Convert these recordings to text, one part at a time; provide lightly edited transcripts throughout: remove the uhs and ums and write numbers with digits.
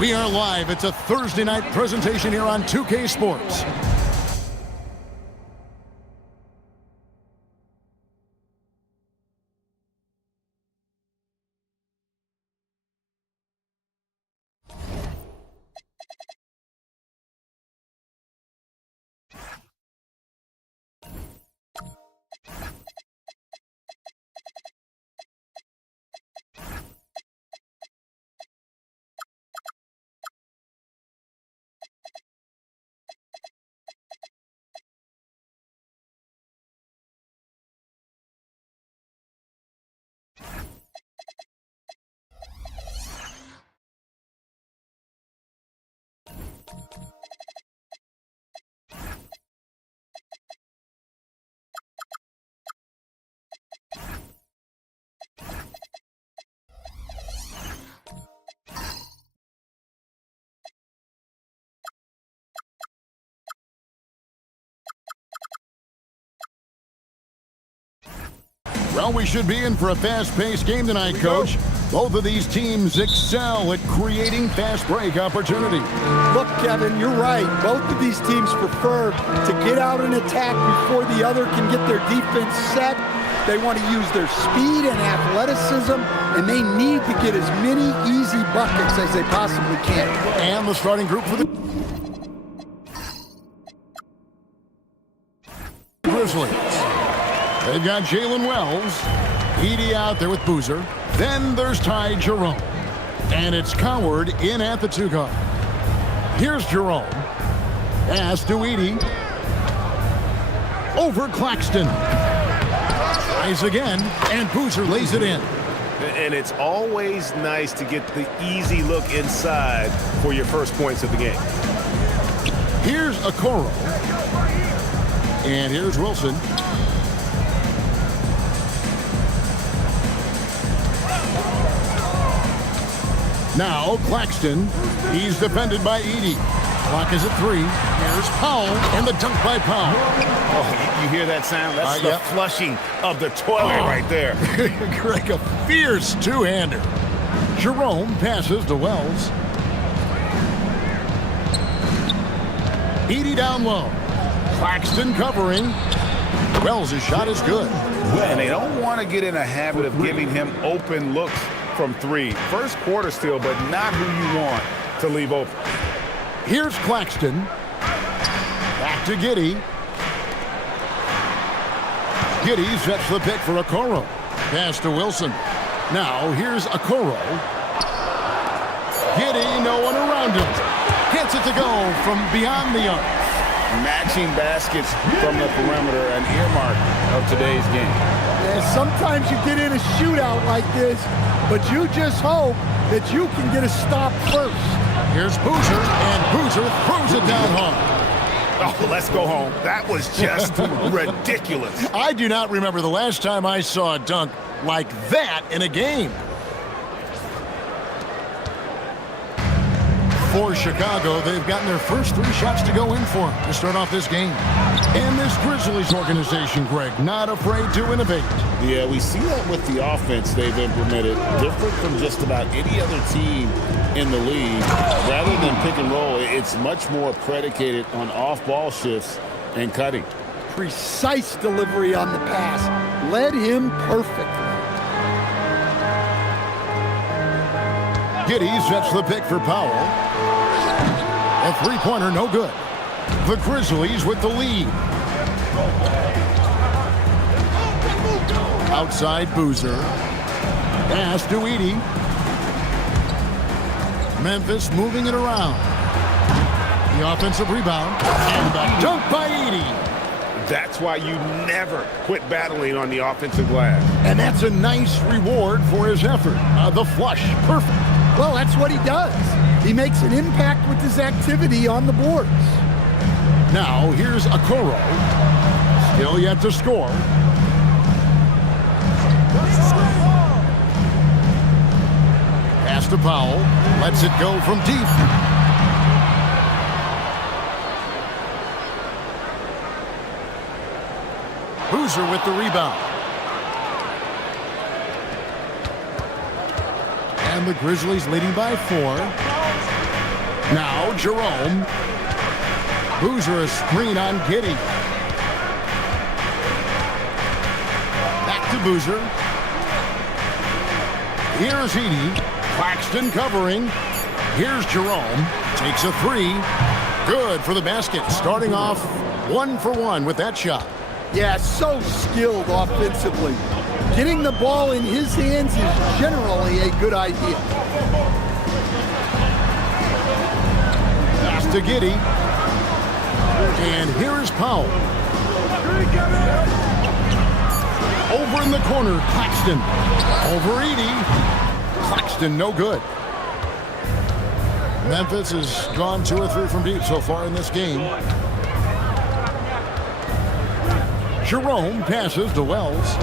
We are live. It's a Thursday night presentation here on 2K Sports. Well, we should be in for a fast-paced game tonight, Coach. Both of these teams excel at creating fast break opportunities. Look, Kevin, you're right. Both of these teams prefer to get out and attack before the other can get their defense set. They want to use their speed and athleticism, and they need to get as many easy buckets as they possibly can. And the starting group for the Grizzlies. They've got Jalen Wells, Edey out there with Boozer. Then there's Ty Jerome. And it's Coward in at the 2 guard. Here's Jerome. Pass to Edey. Over Claxton. Tries again, and Boozer lays it in. And it's always nice to get the easy look inside for your first points of the game. Here's Okoro. And here's Wilson. Now Claxton. He's defended by Edey. Clock is at 3. Here's Powell, and the dunk by Powell. Oh, you hear that sound? That's the yep. flushing of the toilet right there. Greg, a fierce two-hander. Jerome passes to Wells. Edey down low. Claxton covering. Wells' shot is good. And they don't want to get in a habit of giving him open looks from 3. First quarter still, but not who you want to leave open. Here's Claxton. Back to Giddey. Giddey sets the pick for Okoro. Pass to Wilson. Now here's Okoro. Giddey, no one around him. Gets it to go from beyond the arc. Matching baskets from the perimeter, an earmark of today's game. Yeah, sometimes you get in a shootout like this, but you just hope that you can get a stop first. Here's Boozer, and Boozer throws it down hard. Oh, let's go home. That was just ridiculous. I do not remember the last time I saw a dunk like that in a game. For Chicago, they've gotten their first 3 shots to go in for to start off this game. And this Grizzlies organization, Greg, not afraid to innovate. Yeah, we see that with the offense they've implemented, different from just about any other team in the league. Rather than pick and roll, it's much more predicated on off-ball shifts and cutting. Precise delivery on the pass. Led him perfectly. Giddey sets the pick for Powell. A three-pointer, no good. The Grizzlies with the lead. Outside Boozer. Pass to Edey. Memphis moving it around. The offensive rebound. And the dunk by Edey. That's why you never quit battling on the offensive glass. And that's a nice reward for his effort. The flush, perfect. Well, that's what he does. He makes an impact with his activity on the boards. Now, here's Okoro. Still yet to score. Pass to Powell. Lets it go from deep. Boozer with the rebound. And the Grizzlies leading by 4. Now Jerome. Boozer a screen on Giddey. Back to Boozer. Here's Edey. Claxton covering. Here's Jerome. Takes a 3. Good for the basket. Starting off 1 for 1 with that shot. Yeah, so skilled offensively. Getting the ball in his hands is generally a good idea. Pass to Giddey. And here's Powell. Over in the corner, Claxton. Over Edey. Claxton, no good. Memphis has gone 2 or 3 from deep so far in this game. Jerome passes to Wells.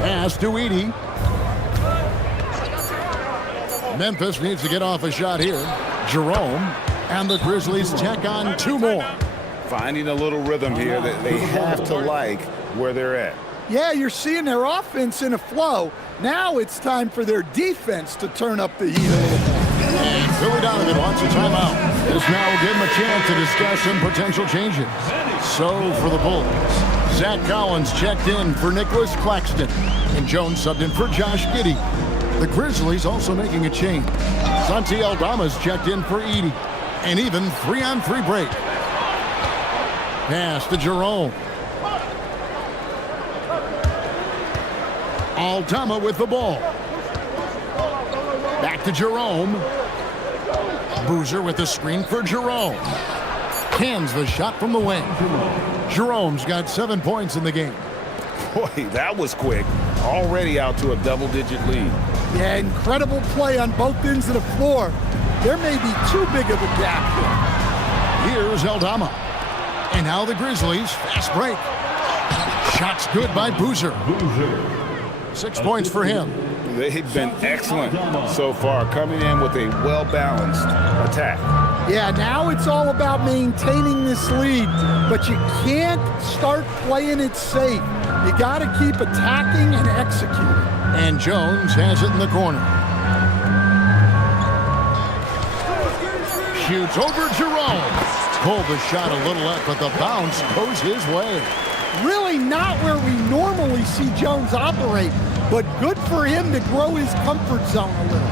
Pass to Edey. Memphis needs to get off a shot here. Jerome, and the Grizzlies tack on 2 more. Finding a little rhythm here that they have to like where they're at. Yeah, you're seeing their offense in a flow. Now it's time for their defense to turn up the heat a little bit. And Billy Donovan wants a timeout. This now will give him a chance to discuss some potential changes. So for the Bulls, Zach Collins checked in for Nicholas Claxton, and Jones subbed in for Josh Giddey. The Grizzlies also making a change. Santi Aldama's checked in for Edey, and even 3-on-3 break. Pass to Jerome. Aldama with the ball. Back to Jerome. Boozer with the screen for Jerome. Cans the shot from the wing. Jerome's got 7 points in the game. Boy, that was quick. Already out to a double-digit lead. Yeah, incredible play on both ends of the floor. There may be too big of a gap here. Here's Aldama. And now the Grizzlies, fast break. Shots good by Boozer. 6 points for him. They've been excellent so far, coming in with a well-balanced attack. Yeah, now it's all about maintaining this lead, but you can't start playing it safe. You got to keep attacking and executing. And Jones has it in the corner. Shoots over Jerome. Pulled the shot a little up, but the bounce goes his way. Really not where we normally see Jones operate, but good for him to grow his comfort zone a little.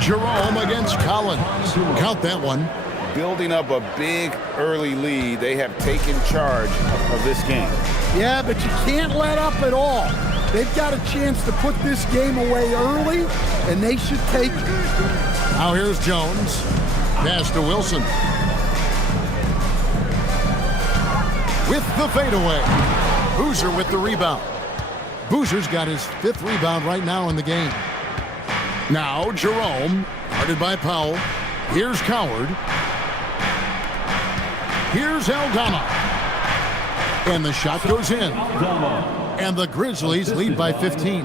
Jerome against Collins. Count that one. Building up a big early lead, they have taken charge of this game. Yeah, but you can't let up at all. They've got a chance to put this game away early, and they should take it. Now here's Jones. Pass to Wilson. With the fadeaway. Boozer with the rebound. Boozer's got his 5th rebound right now in the game. Now Jerome, guarded by Powell. Here's Coward. Here's Aldama. And the shot goes in. And the Grizzlies lead by 15.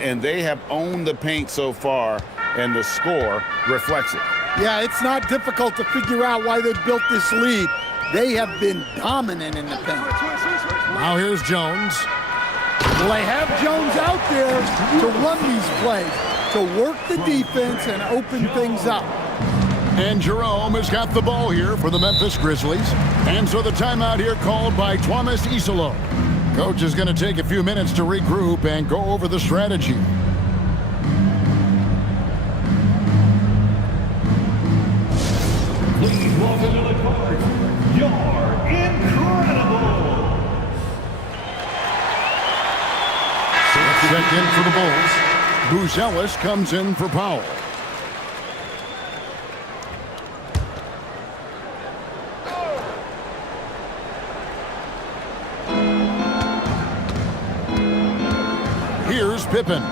And they have owned the paint so far, and the score reflects it. Yeah, it's not difficult to figure out why they built this lead. They have been dominant in the paint. Now here's Jones. Well, they have Jones out there to run these plays, to work the defense and open things up. And Jerome has got the ball here for the Memphis Grizzlies. And so the timeout here called by Thomas Isolo. Coach is going to take a few minutes to regroup and go over the strategy. Please welcome to the court, you're incredible. Checked in for the Bulls. Buzelis comes in for Powell. Here's Pippen.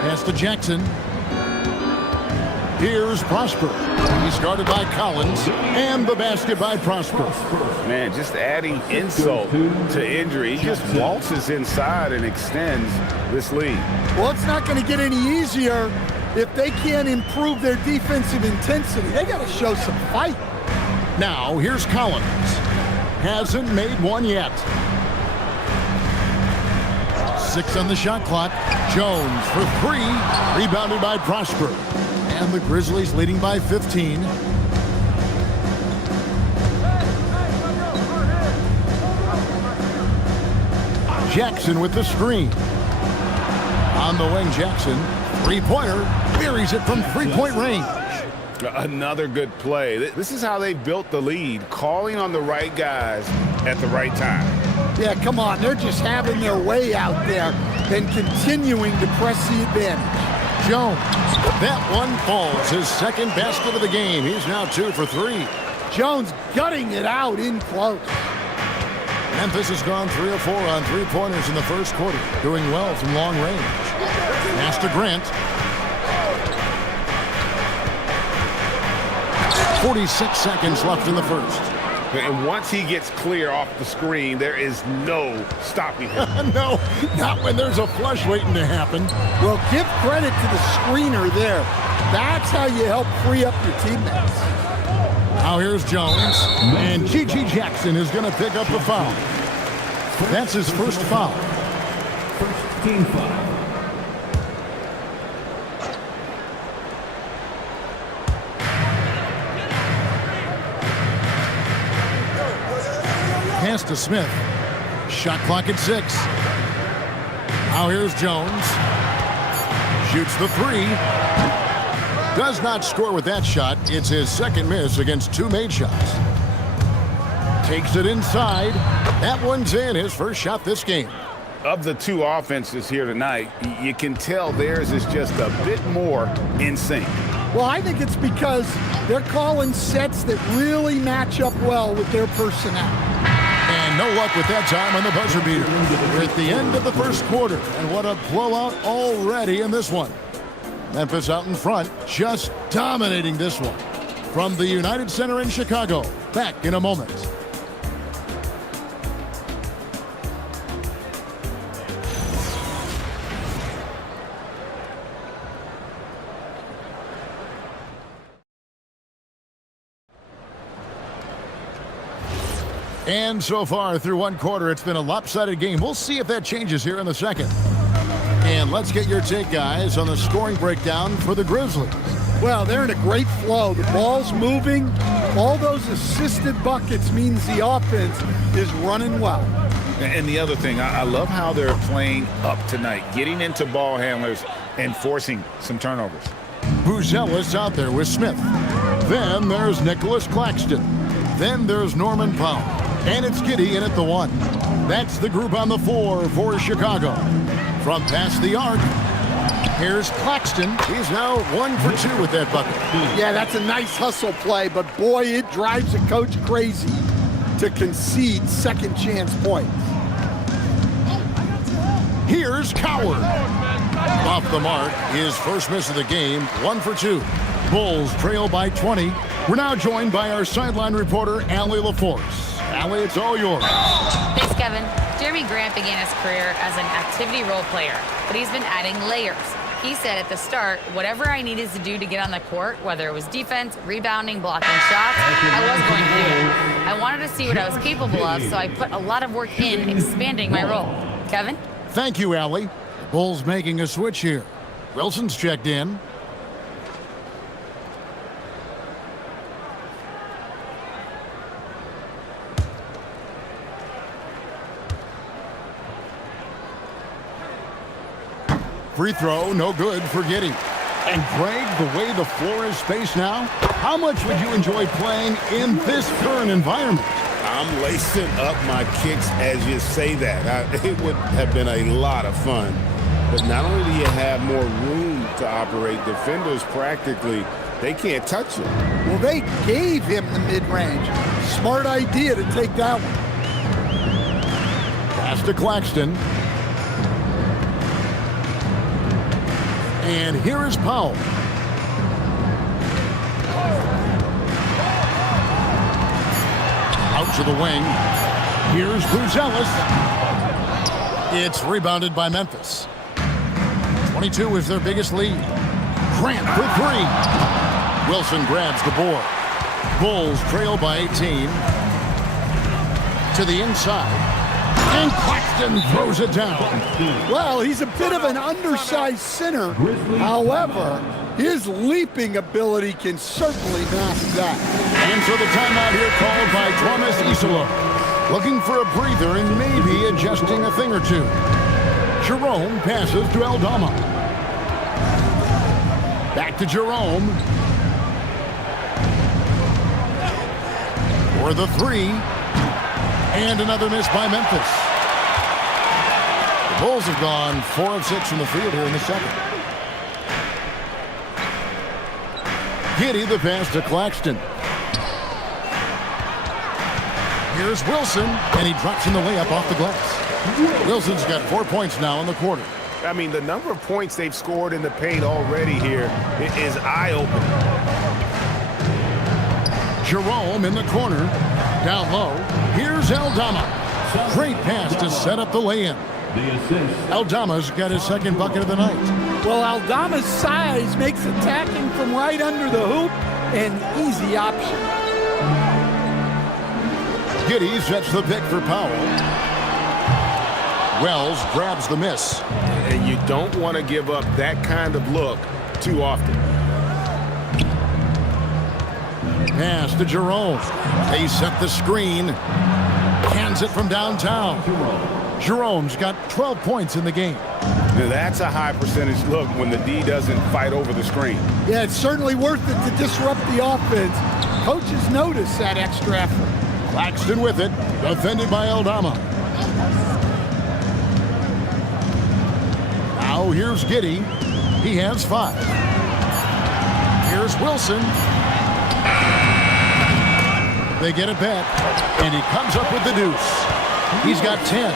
Pass to Jackson. Here's Prosper. He's guarded by Collins. And the basket by Prosper. Man, just adding insult to injury. He just waltzes inside and extends this lead. Well, it's not going to get any easier if they can't improve their defensive intensity. They got to show some fight. Now, here's Collins. Hasn't made one yet. 6 on the shot clock. Jones for 3. Rebounded by Prosper. And the Grizzlies leading by 15. Jackson with the screen. On the wing, Jackson. 3-pointer. Buries it from 3-point range. Another good play. This is how they built the lead, calling on the right guys at the right time. Yeah, come on. They're just having their way out there and continuing to press the advantage. Jones. That one falls. His 2nd basket of the game. He's now 2 for 3. Jones gutting it out in close. Memphis has gone 3 of 4 on 3-pointers in the first quarter. Doing well from long range. Pass to Grant. 46 seconds left in the first. And once he gets clear off the screen, there is no stopping him. No, not when there's a flush waiting to happen. Well, give credit to the screener there. That's how you help free up your teammates. Now here's Jones. And G.G. Jackson is going to pick up the foul. That's his first foul. First team foul. Pass to Smith. Shot clock at 6. Now here's Jones. Shoots the 3. Does not score with that shot. It's his 2nd miss against 2 made shots. Takes it inside. That one's in. His first shot this game. Of the 2 offenses here tonight, you can tell theirs is just a bit more in sync. Well, I think it's because they're calling sets that really match up well with their personnel. And no luck with that time on the buzzer beater. We're at the end of the first quarter, and what a blowout already in this one. Memphis out in front, just dominating this one. From the United Center in Chicago, back in a moment. And so far through one quarter, it's been a lopsided game. We'll see if that changes here in the second. And let's get your take, guys, on the scoring breakdown for the Grizzlies. Well, they're in a great flow. The ball's moving. All those assisted buckets means the offense is running well. And the other thing, I love how they're playing up tonight, getting into ball handlers and forcing some turnovers. Buzelis out there with Smith. Then there's Nicholas Claxton. Then there's Norman Powell. And it's Giddey in at the 1. That's the group on the floor for Chicago. From past the arc, here's Claxton. He's now 1 for 2 with that bucket. Yeah, that's a nice hustle play, but boy, it drives a coach crazy to concede second chance points. Here's Coward. Off the mark, his first miss of the game, 1 for 2. Bulls trail by 20. We're now joined by our sideline reporter, Allie LaForce. Allie, it's all yours. Thanks, Kevin. Jeremy Grant began his career as an activity role player, but he's been adding layers. He said at the start, whatever I needed to do to get on the court, whether it was defense, rebounding, blocking shots, I was going to do it. I wanted to see what I was capable of, so I put a lot of work in expanding my role. Kevin? Thank you, Allie. The Bulls making a switch here. Wilson's checked in. Free throw, no good for Giddey. And Greg, the way the floor is spaced now, how much would you enjoy playing in this current environment? I'm lacing up my kicks as you say that. It would have been a lot of fun. But not only do you have more room to operate, defenders practically, they can't touch it. Well, they gave him the mid-range. Smart idea to take that one. Pass to Claxton. And here is Powell. Out to the wing. Here's Buzelis. It's rebounded by Memphis. 22 is their biggest lead. Grant for 3. Wilson grabs the board. Bulls trail by 18. To the inside. And Claxton throws it down. Well, he's a bit of an undersized center. However, his leaping ability can certainly mask that. And so the timeout here called by Thomas Isola. Looking for a breather and maybe adjusting a thing or two. Jerome passes to Aldama. Back to Jerome. For the 3. And another miss by Memphis. The Bulls have gone 4 of 6 from the field here in the second. Giddey the pass to Claxton. Here's Wilson, and he drops in the layup off the glass. Wilson's got 4 points now in the quarter. I mean, the number of points they've scored in the paint already here is eye-opening. Jerome in the corner. Down low. Here's Aldama. Great pass to set up the lay-in. Aldama's got his second bucket of the night. Well, Aldama's size makes attacking from right under the hoop an easy option. Giddey sets the pick for Powell. Wells grabs the miss. And you don't want to give up that kind of look too often. Pass to Jerome. They set the screen. Hands it from downtown. Jerome's got 12 points in the game. Now that's a high percentage look when the D doesn't fight over the screen. Yeah, it's certainly worth it to disrupt the offense. Coaches notice that extra effort. Claxton with it. Defended by Aldama. Now here's Giddey. He has 5. Here's Wilson. They get it back, and he comes up with the deuce. He's got 10.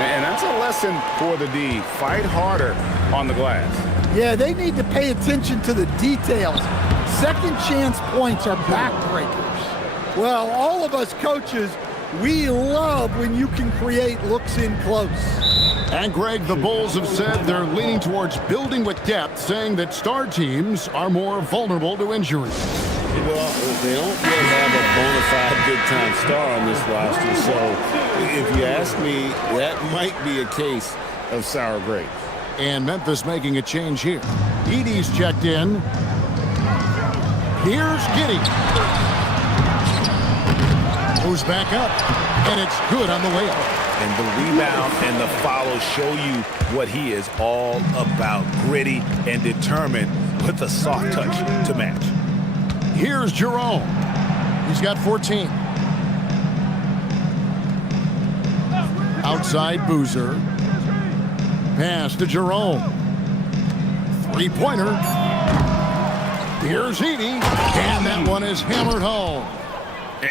And that's a lesson for the D. Fight harder on the glass. Yeah, they need to pay attention to the details. Second chance points are backbreakers. Well, all of us coaches, we love when you can create looks in close. And Greg, the Bulls have said they're leaning towards building with depth, saying that star teams are more vulnerable to injuries. Well, they don't yet have a bona fide big-time star on this roster, so if you ask me, that might be a case of sour grapes. And Memphis making a change here. Edey's checked in. Here's Giddey. Moves back up, and it's good on the way up. And the rebound and the follow show you what he is all about. Gritty and determined with a soft touch to match. Here's Jerome. He's got 14. Outside Boozer. Pass to Jerome. Three-pointer. Here's Edey. And that one is hammered home.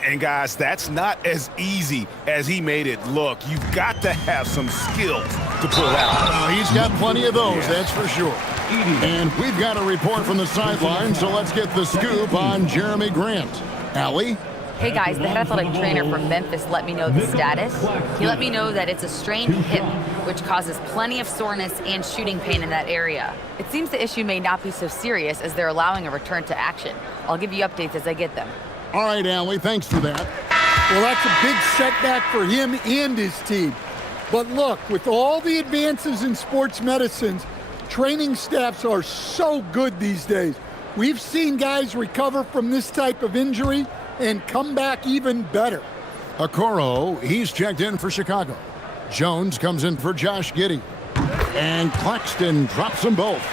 And guys, that's not as easy as he made it look. You've got to have some skills to pull out. He's got plenty of those, that's for sure. And we've got a report from the sideline, so let's get the scoop on Jeremy Grant. Allie? Hey guys, the head athletic trainer from Memphis let me know the status. He let me know that it's a strained hip, which causes plenty of soreness and shooting pain in that area. It seems the issue may not be so serious as they're allowing a return to action. I'll give you updates as I get them. All right, Allie, thanks for that. Well, that's a big setback for him and his team. But look, with all the advances in sports medicines, training staffs are so good these days. We've seen guys recover from this type of injury and come back even better. Okoro, he's checked in for Chicago. Jones comes in for Josh Giddey. And Claxton drops them both.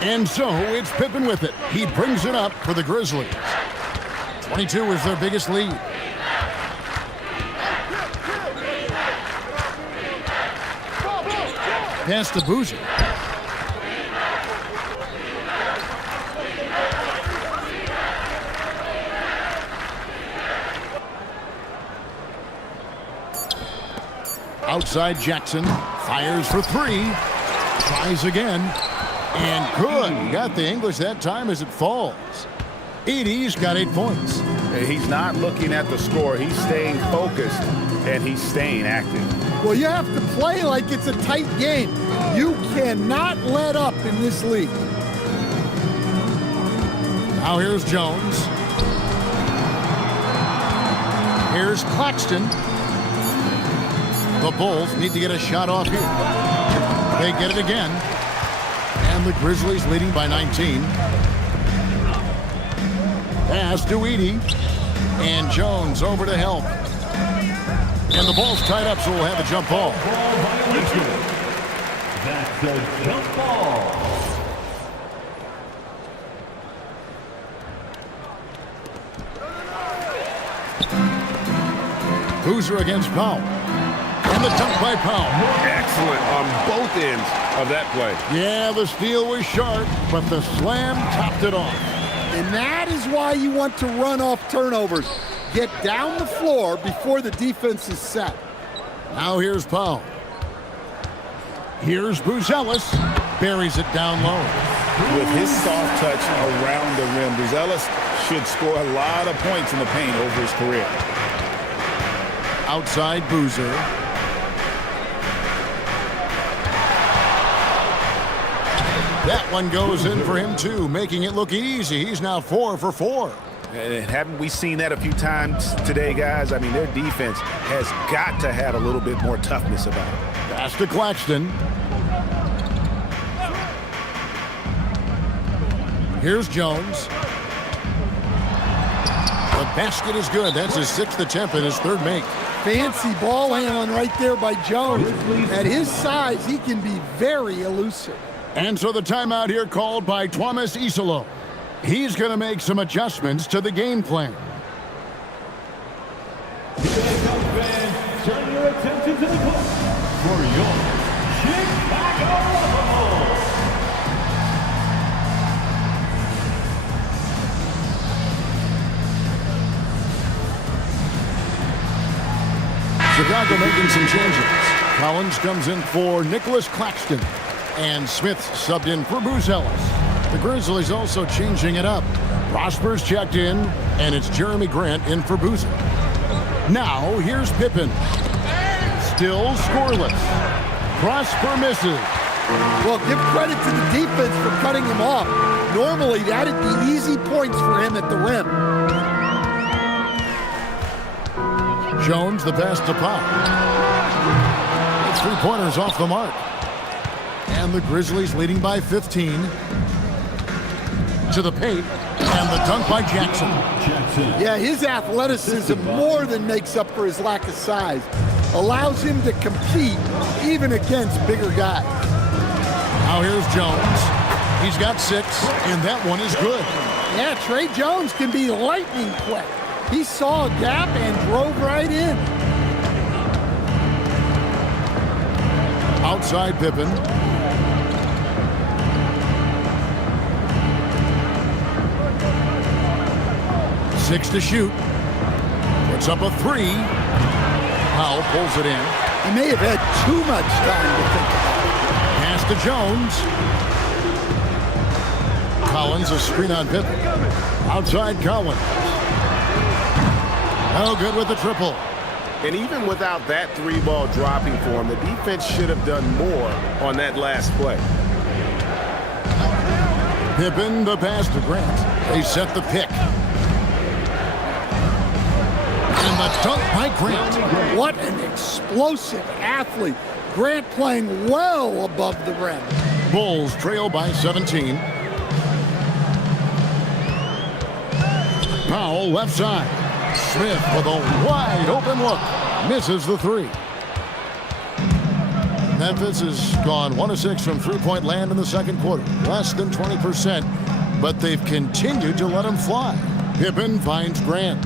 And so it's Pippen with it. He brings it up for the Grizzlies. 22 is their biggest lead. Pass to Boozer. Outside Jackson. Fires for three. Tries again. And good. Got the English that time as it falls. Edey's got 8 points. He's not looking at the score. He's staying focused, and he's staying active. Well, you have to play like it's a tight game. You cannot let up in this league. Now here's Jones. Here's Claxton. The Bulls need to get a shot off here. They get it again. And the Grizzlies leading by 19. Pass to Edey. And Jones over to help. And the ball's tied up, so we'll have a jump ball. That's a jump ball. Boozer against Powell. And the dunk by Powell. Excellent on both ends of that play. Yeah, the steal was sharp, but the slam topped it off. And that is why you want to run off turnovers. Get down the floor before the defense is set. Now here's Powell. Here's Buzelis. Buries it down low. With his soft touch around the rim, Buzelis should score a lot of points in the paint over his career. Outside Boozer. That one goes in for him too, making it look easy. He's now 4 for 4. And haven't we seen that a few times today, guys? I mean, their defense has got to have a little bit more toughness about it. Pass to Claxton. Here's Jones. The basket is good. That's his 6th attempt and his 3rd make. Fancy ball handling right there by Jones. At his size, he can be very elusive. And so the timeout here called by Thomas Isolo. He's going to make some adjustments to the game plan. Fans, turn your attention to the court for your Chicago Bulls. Chicago making some changes. Collins comes in for Nicholas Claxton. And Smith subbed in for Buzelis. The Grizzlies also changing it up. Prosper's checked in, and it's Jeremy Grant in for Boozer. Now, here's Pippen. Still scoreless. Prosper misses. Well, give credit to the defense for cutting him off. Normally, that'd be easy points for him at the rim. Jones, the pass to Pop. Three-pointers off the mark. And the Grizzlies leading by 15. To the paint. And the dunk by Jackson. Yeah, his athleticism more than makes up for his lack of size. Allows him to compete even against bigger guys. Now here's Jones. He's got 6, and that one is good. Yeah, Trey Jones can be lightning quick. He saw a gap and drove right in. Outside Pippen. Six to shoot. Puts up a 3. Powell pulls it in. He may have had too much time to think about it. Pass to Jones. Collins, a screen on Pippen. Outside Collins. Oh, good with the triple. And even without that 3-ball dropping for him, the defense should have done more on that last play. Pippen, the pass to Grant. They set the pick. And the dunk by Grant. What an explosive athlete. Grant playing well above the rim. Bulls trail by 17. Powell left side. Smith with a wide open look. Misses the 3. Memphis has gone 1 of 6 from three-point land in the second quarter. Less than 20%, but they've continued to let him fly. Pippen finds Grant.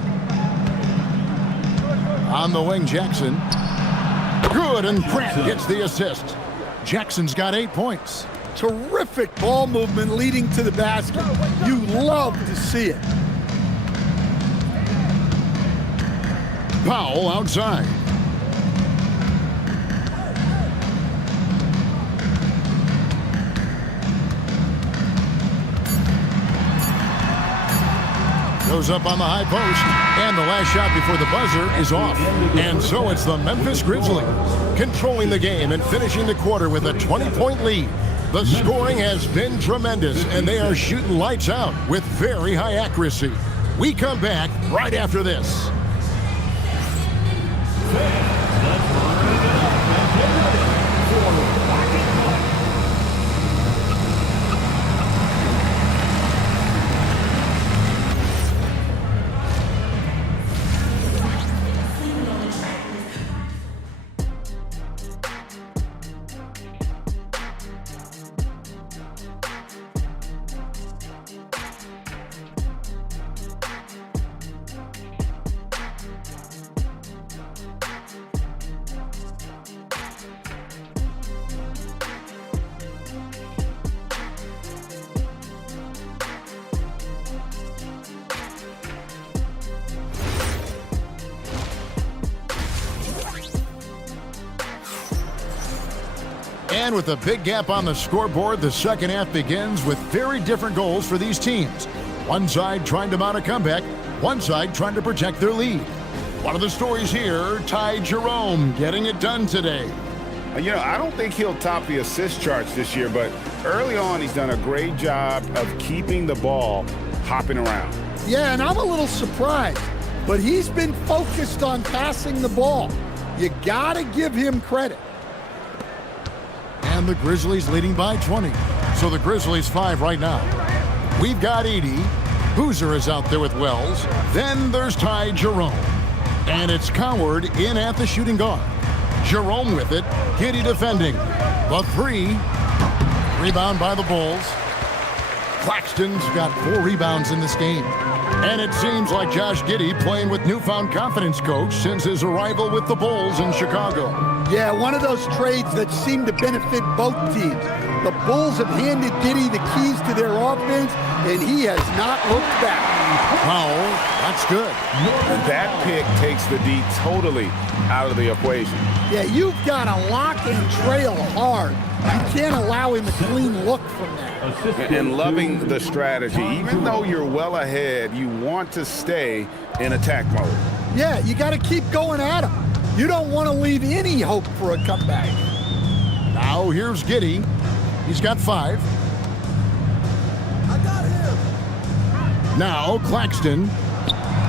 On the wing, Jackson. Good, and Grant gets the assist. Jackson's got 8 points. Terrific ball movement leading to the basket. You love to see it. Powell outside. Goes up on the high post, and the last shot before the buzzer is off. And so it's the Memphis Grizzlies controlling the game and finishing the quarter with a 20-point lead. The scoring has been tremendous, and they are shooting lights out with very high accuracy. We come back right after this. And with a big gap on the scoreboard, the second half begins with very different goals for these teams. One side trying to mount a comeback, one side trying to protect their lead. One of the stories here, Ty Jerome getting it done today. You know, I don't think he'll top the assist charts this year, but early on he's done a great job of keeping the ball hopping around. Yeah, and I'm a little surprised, but he's been focused on passing the ball. You gotta give him credit. And the Grizzlies leading by 20. So the Grizzlies 5 right now. We've got 80. Boozer is out there with Wells. Then there's Ty Jerome. And it's Coward in at the shooting guard. Jerome with it. Giddey defending. The 3. Rebound by the Bulls. Claxton's got 4 rebounds in this game. And it seems like Josh Giddey playing with newfound confidence, coach, since his arrival with the Bulls in Chicago. Yeah, one of those trades that seem to benefit both teams. The Bulls have handed Giddey the keys to their offense, and he has not looked back. Powell, that's good. And that pick takes the D totally out of the equation. Yeah, you've got to lock and trail hard. You can't allow him a clean look from that. And loving the strategy. Even though you're well ahead, you want to stay in attack mode. Yeah, you got to keep going at him. You don't want to leave any hope for a comeback. Now here's Giddey. He's got 5. Now Claxton.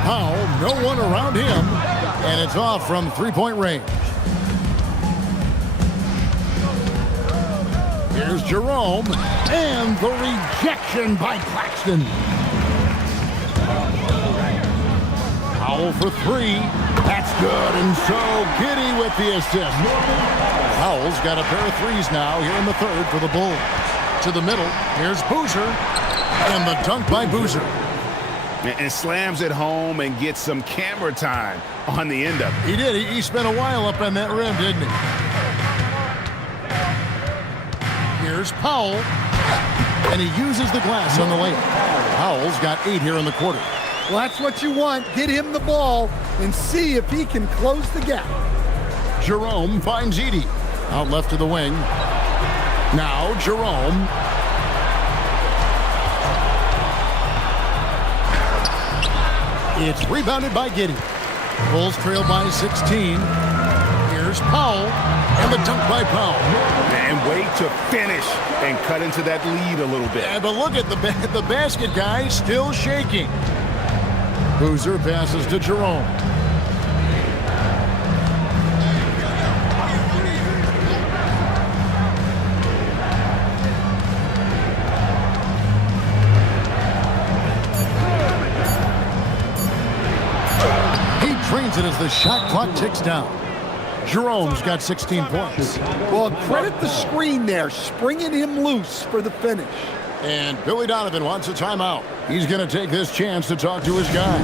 Powell, no one around him, and it's off from three-point range. Here's Jerome, and the rejection by Claxton. Powell for three. That's good, and so Giddey with the assist. Powell's got a pair of threes now here in the third for the Bulls. To the middle, here's Boozer, and the dunk by Boozer. And slams it home and gets some camera time on the end of it. He did. He spent a while up on that rim, didn't he? Here's Powell, and he uses the glass on the layup. Powell's got 8 here in the quarter. Well, that's what you want. Get him the ball and see if he can close the gap. Jerome finds Edey. Out left to the wing. Now Jerome. It's rebounded by Giddey. Bulls trail by 16. Here's Powell, and the dunk by Powell. And way to finish and cut into that lead a little bit. Yeah, but look at the basket guy still shaking. Boozer passes to Jerome. Trains it as the shot clock ticks down. Jerome's got 16 points. Well, credit the screen there, springing him loose for the finish. And Billy Donovan wants a timeout. He's going to take this chance to talk to his guy.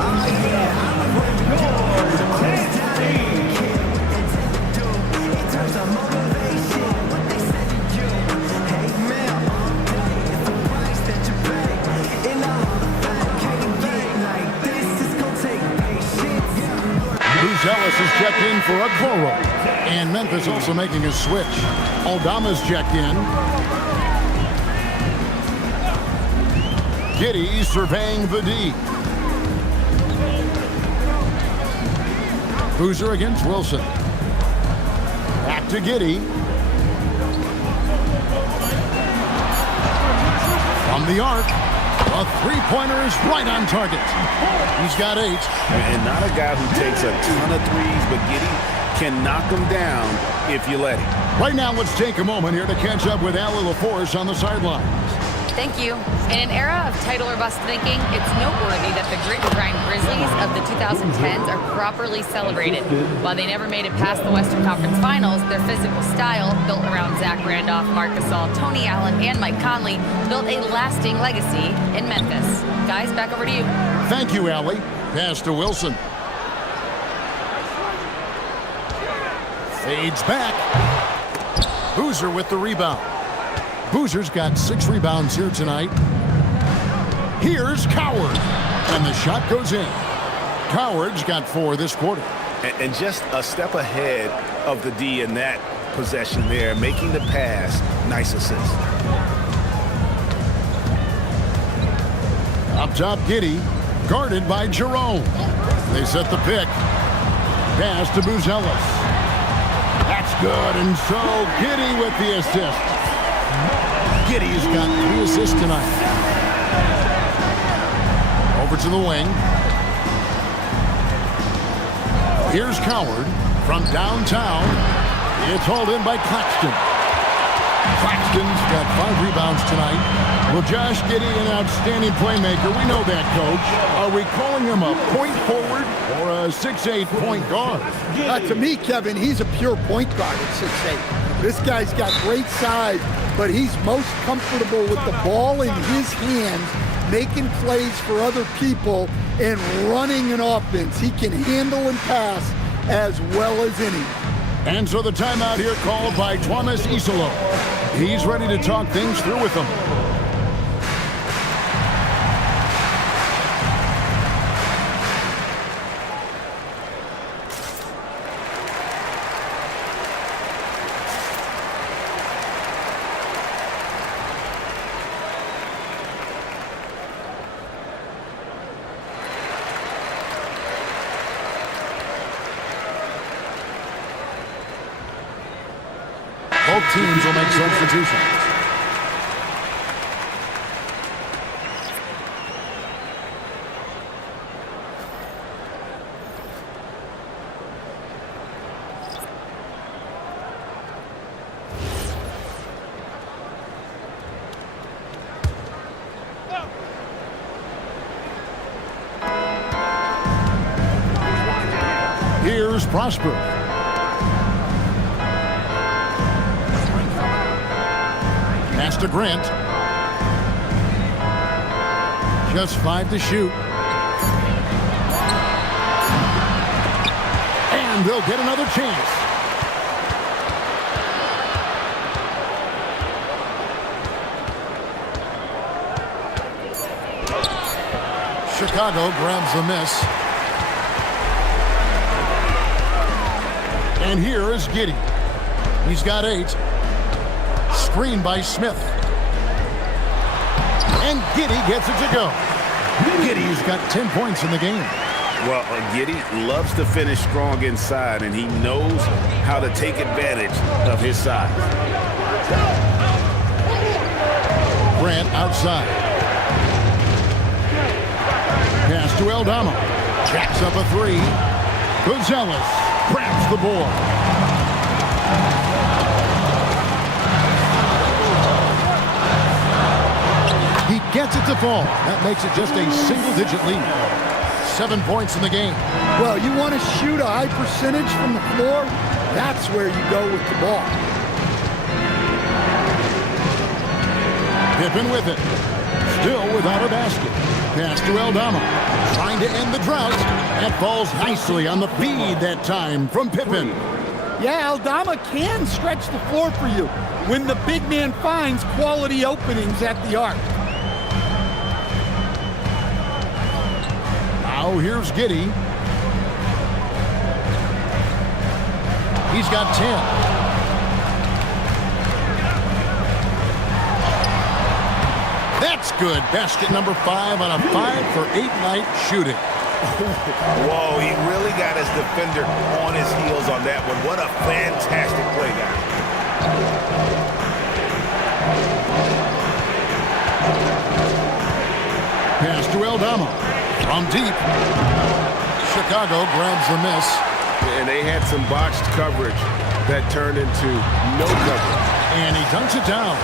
Ellis is checked in for a Coro. And Memphis also making a switch. Aldama's checked in. Giddey surveying the D. Boozer against Wilson. Back to Giddey. From the arc. A three-pointer is right on target. He's got 8. And not a guy who takes a ton of threes, but Giddey can knock them down if you let him. Right now, let's take a moment here to catch up with Allie LaForce on the sidelines. Thank you. In an era of title or bust thinking, it's noteworthy that the grit and grind Grizzlies of the 2010s are properly celebrated. While they never made it past the Western Conference Finals, their physical style, built around Zach Randolph, Marc Gasol, Tony Allen, and Mike Conley, built a lasting legacy in Memphis. Guys, back over to you. Thank you, Allie. Pass to Wilson. Fades back. Boozer with the rebound. Boozer's got 6 rebounds here tonight. Here's Coward, and the shot goes in. Coward's got 4 this quarter. And just a step ahead of the D in that possession there, making the pass. Nice assist. Up top, Giddey, guarded by Jerome. They set the pick. Pass to Boozellis. That's good, and so Giddey with the assist. Giddey's got 3 assists tonight. Over to the wing. Here's Coward from downtown. It's hauled in by Claxton. Claxton's got 5 rebounds tonight. Well, Josh Giddey, an outstanding playmaker. We know that, Coach. Are we calling him a point forward or a 6'8" point guard? To me, Kevin, he's a pure point guard at 6'8". This guy's got great size, but he's most comfortable with the ball in his hands, making plays for other people and running an offense. He can handle and pass as well as any. And so the timeout here called by Thomas Isolo. He's ready to talk things through with them. Both teams will make substitutions. Here's Prosper. Pass to Grant. Just 5 to shoot. And they'll get another chance. Chicago grabs the miss. And here is Giddey. He's got 8. Screen by Smith. And Giddey gets it to go. Giddey's got 10 points in the game. Well, Giddey loves to finish strong inside, and he knows how to take advantage of his size. Grant outside. Pass to Aldama. Jacks up a 3. Gonzalez grabs the board. He gets it to fall. That makes it just a single-digit lead. 7 points in the game. Well, you want to shoot a high percentage from the floor? That's where you go with the ball. Pippen with it. Still without a basket. Pass to Aldama. Trying to end the drought. That falls nicely on the feed that time from Pippen. Yeah, Aldama can stretch the floor for you when the big man finds quality openings at the arc. Now here's Giddey. He's got 10. That's good. Basket number 5 on a 5-for-8 night shooting. Whoa, he really got his defender on his heels on that one. What a fantastic play, guys. Pass to Aldama. From deep. Chicago grabs the miss. And they had some botched coverage that turned into no coverage. And he dunks it down.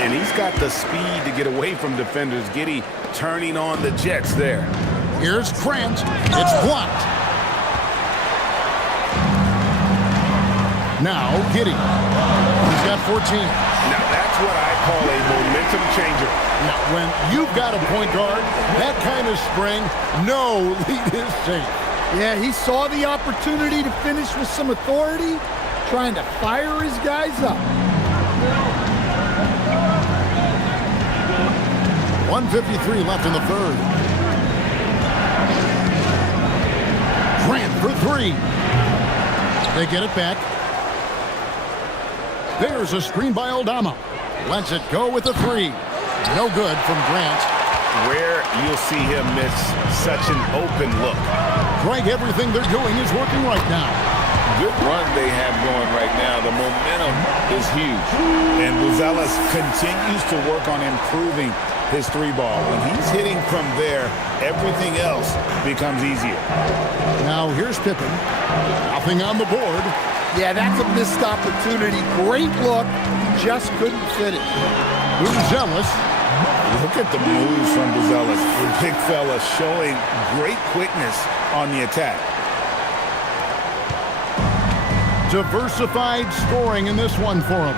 And he's got the speed to get away from defenders. Giddey turning on the Jets there. Here's Grant. It's blocked. Now Giddey. He's got 14. Now that's what I call a momentum changer. Now, when you've got a point guard, that kind of spring, no lead is safe. Yeah, he saw the opportunity to finish with some authority, trying to fire his guys up. 1:53 left in the third. Grant for 3. They get it back. There's a screen by Aldama. Lets it go with a 3. No good from Grant. Where you'll see him miss such an open look. Greg, everything they're doing is working right now. Good run they have going right now. The momentum is huge. And Gonzalez continues to work on improving his 3-ball. When he's hitting from there, everything else becomes easier. Now here's Pippen. Nothing on the board. Yeah, that's a missed opportunity. Great look, just couldn't fit it. Gonzalez. Look at the moves from Gonzalez. The big fella showing great quickness on the attack. Diversified scoring in this one for him.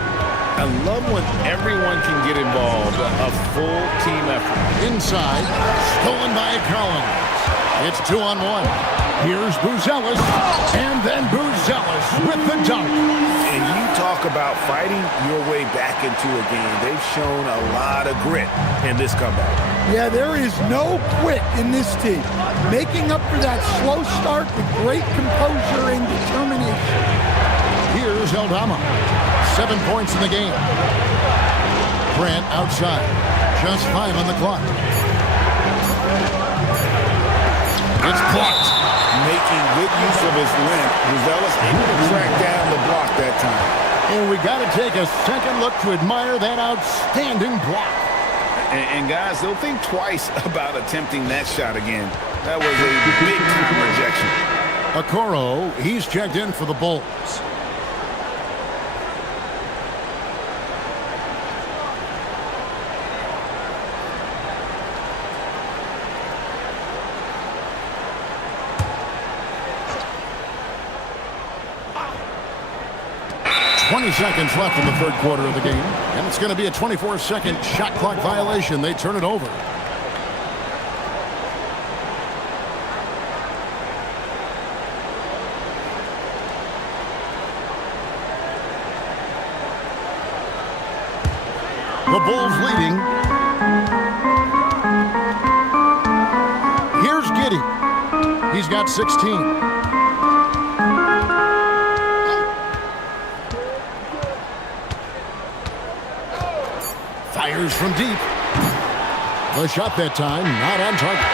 I love when everyone can get involved. A full team effort. Inside, stolen by Collins. It's 2-on-1. Here's Gonzalez, and then Gonzalez with the dunk. And you talk about fighting your way back into a game. They've shown a lot of grit in this comeback. Yeah, there is no quit in this team. Making up for that slow start with great composure and determination. Here's Aldama. 7 points in the game. Grant outside. Just 5 on the clock. It's blocked. Making good use of his length. Gonzalez able to track down the block that time. And we got to take a second look to admire that outstanding block. And guys, they'll think twice about attempting that shot again. That was a big-time rejection. Okoro, he's checked in for the Bulls. 20 seconds left in the third quarter of the game. And it's going to be a 24-second shot clock violation. They turn it over. The Bulls leading. Here's Giddey. He's got 16. Fires from deep. The shot that time, not on target.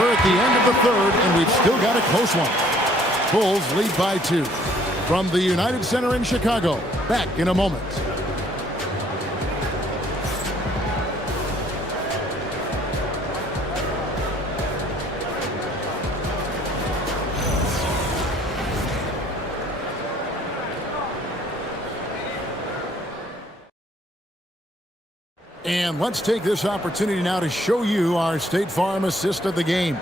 We're at the end of the third, and we've still got a close one. Bulls lead by 2. From the United Center in Chicago, back in a moment. And let's take this opportunity now to show you our State Farm assist of the game.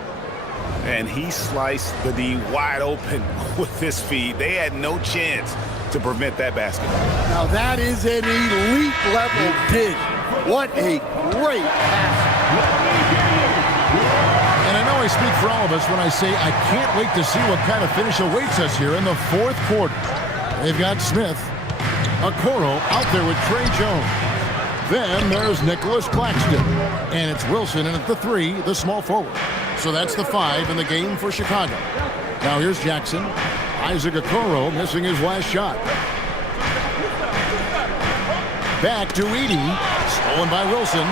And he sliced the D wide open with his feet. They had no chance to prevent that basket. Now that is an elite level dig. What a great pass. And I know I speak for all of us when I say I can't wait to see what kind of finish awaits us here in the fourth quarter. They've got Smith, Okoro out there with Trey Jones. Then there's Nicholas Claxton. And it's Wilson in at the 3, the small forward. So that's the 5 in the game for Chicago. Now here's Jackson. Isaac Okoro missing his last shot. Back to Edey. Stolen by Wilson.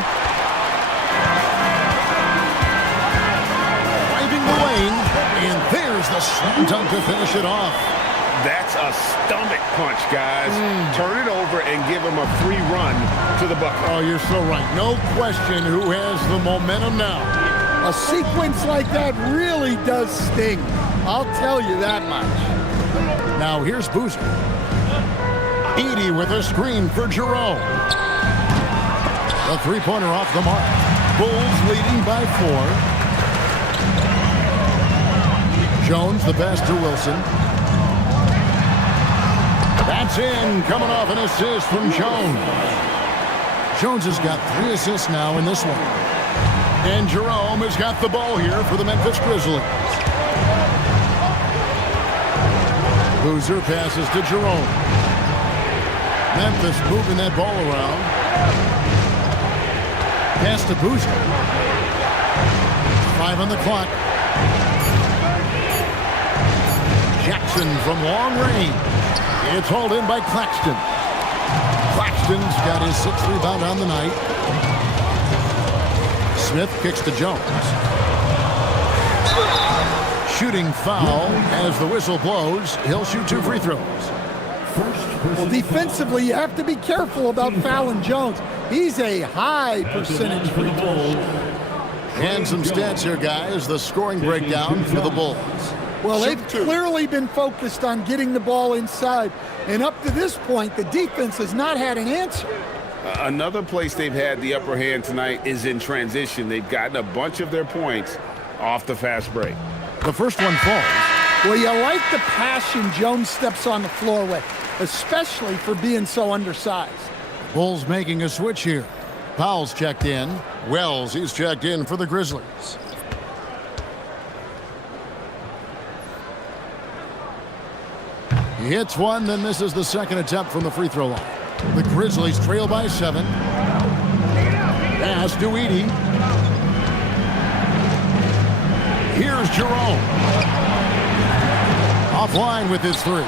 Driving the lane. And there's the slam dunk to finish it off. That's a stomach punch, guys. Turn it over and give him a free run to the bucket. Oh, you're so right. No question who has the momentum now. A sequence like that really does sting. I'll tell you that much. Now here's Boozer. Edey with a screen for Jerome. The three-pointer off the mark. Bulls leading by 4. Jones the pass to Wilson. That's in, coming off an assist from Jones. Jones has got 3 assists now in this one. And Jerome has got the ball here for the Memphis Grizzlies. Boozer passes to Jerome. Memphis moving that ball around. Pass to Boozer. 5 on the clock. Jackson from long range. It's hauled in by Claxton. Claxton's got his 6th rebound on the night. Smith kicks to Jones. Shooting foul as the whistle blows. He'll shoot 2 free throws. Well, defensively, you have to be careful about fouling Jones. He's a high percentage free throw. And some stats here, guys. The scoring breakdown for the Bulls. Well, they've clearly been focused on getting the ball inside. And up to this point, the defense has not had an answer. Another place they've had the upper hand tonight is in transition. They've gotten a bunch of their points off the fast break. The first one falls. Well, you like the passion Jones steps on the floor with, especially for being so undersized. Bulls making a switch here. Powell's checked in. Wells, he's checked in for the Grizzlies. He hits one, then misses the second attempt from the free throw line. The Grizzlies trail by 7. Pass to Edey. Here's Jerome. Offline with his 3.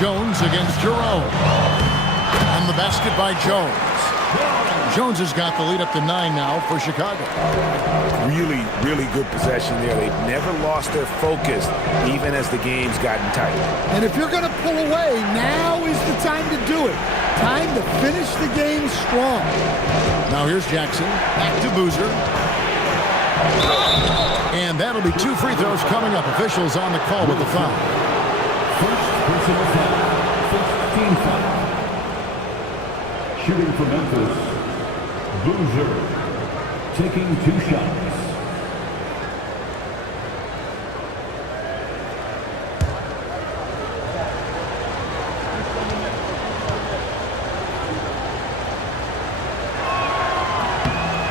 Jones against Jerome. And the basket by Jones. Jones has got the lead up to 9 now for Chicago. Really, really good possession there. They've never lost their focus, even as the game's gotten tight. And if you're going to pull away, now is the time to do it. Time to finish the game strong. Now here's Jackson. Back to Boozer. And that'll be 2 free throws coming up. Officials on the call with the foul. First personal foul, 15 foul. Shooting for Memphis, Boozer, taking 2 shots.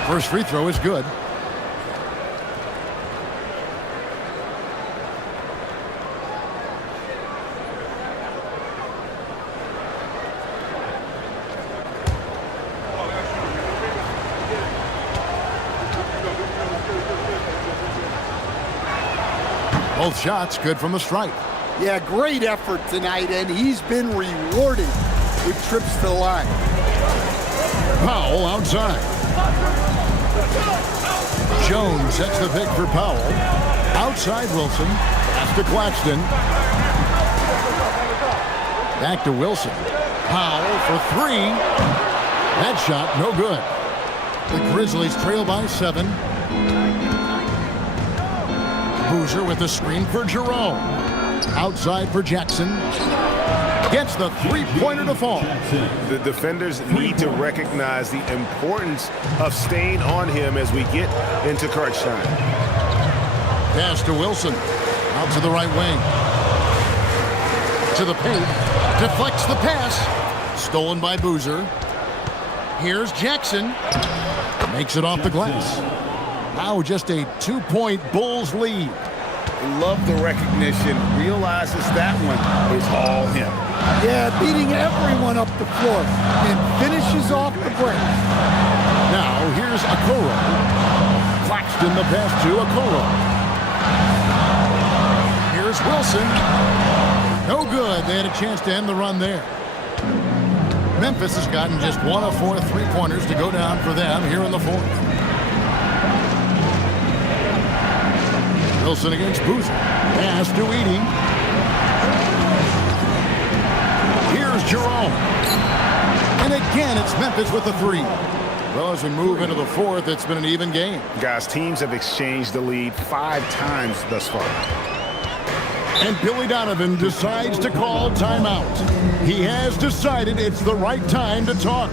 First free throw is good. Both shots good from the stripe. Yeah, great effort tonight, and he's been rewarded with trips to the line. Powell outside. Jones sets the pick for Powell. Outside Wilson. Pass to Claxton. Back to Wilson. Powell for three. That shot no good. The Grizzlies trail by 7. Boozer with the screen for Jerome. Outside for Jackson. Gets the three-pointer to fall. The defenders need to recognize the importance of staying on him as we get into crunch time. Pass to Wilson. Out to the right wing. To the paint. Deflects the pass. Stolen by Boozer. Here's Jackson. Makes it off the glass. Now just a 2-point Bulls lead. Love the recognition. Realizes that one is all him. Yeah, beating everyone up the floor and finishes off the break. Now here's Okoro. Claxton the pass to Okoro. Here's Wilson. No good. They had a chance to end the run there. Memphis has gotten just 1 of 4 3-pointers to go down for them here in the fourth. Wilson against Boozer. Pass to Edey. Here's Jerome. And again, it's Memphis with the 3. Well, as we move into the fourth, it's been an even game. Guys, teams have exchanged the lead 5 times thus far. And Billy Donovan decides to call timeout. He has decided it's the right time to talk.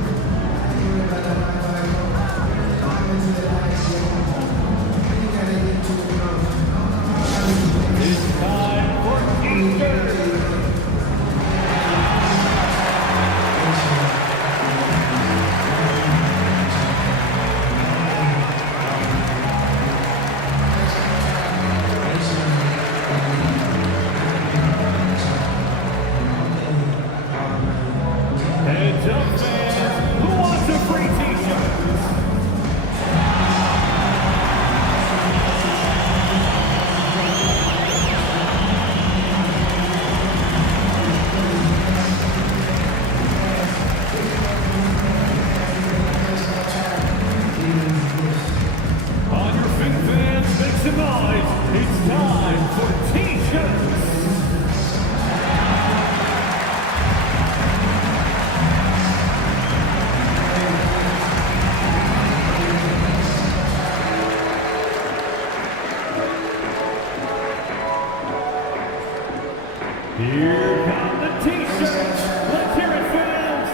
Here come the T-shirts. Let's hear it, fans.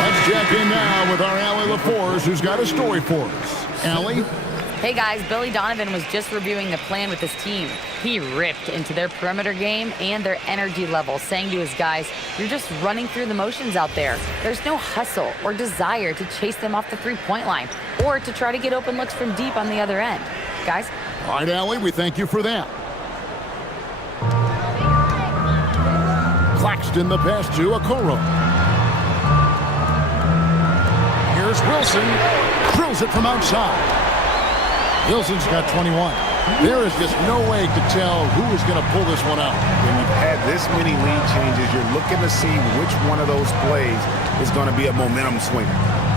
Let's check in now with our Allie LaForce, who's got a story for us. Allie? Hey guys, Billy Donovan was just reviewing the plan with his team. He ripped into their perimeter game and their energy level, saying to his guys, you're just running through the motions out there. There's no hustle or desire to chase them off the three-point line or to try to get open looks from deep on the other end. Guys? All right, Allie, we thank you for that. Claxton the pass to Okoro. Here's Wilson. Drills it from outside. Wilson's got 21. There is just no way to tell who is going to pull this one out. When you've had this many lead changes, you're looking to see which one of those plays is going to be a momentum swinger.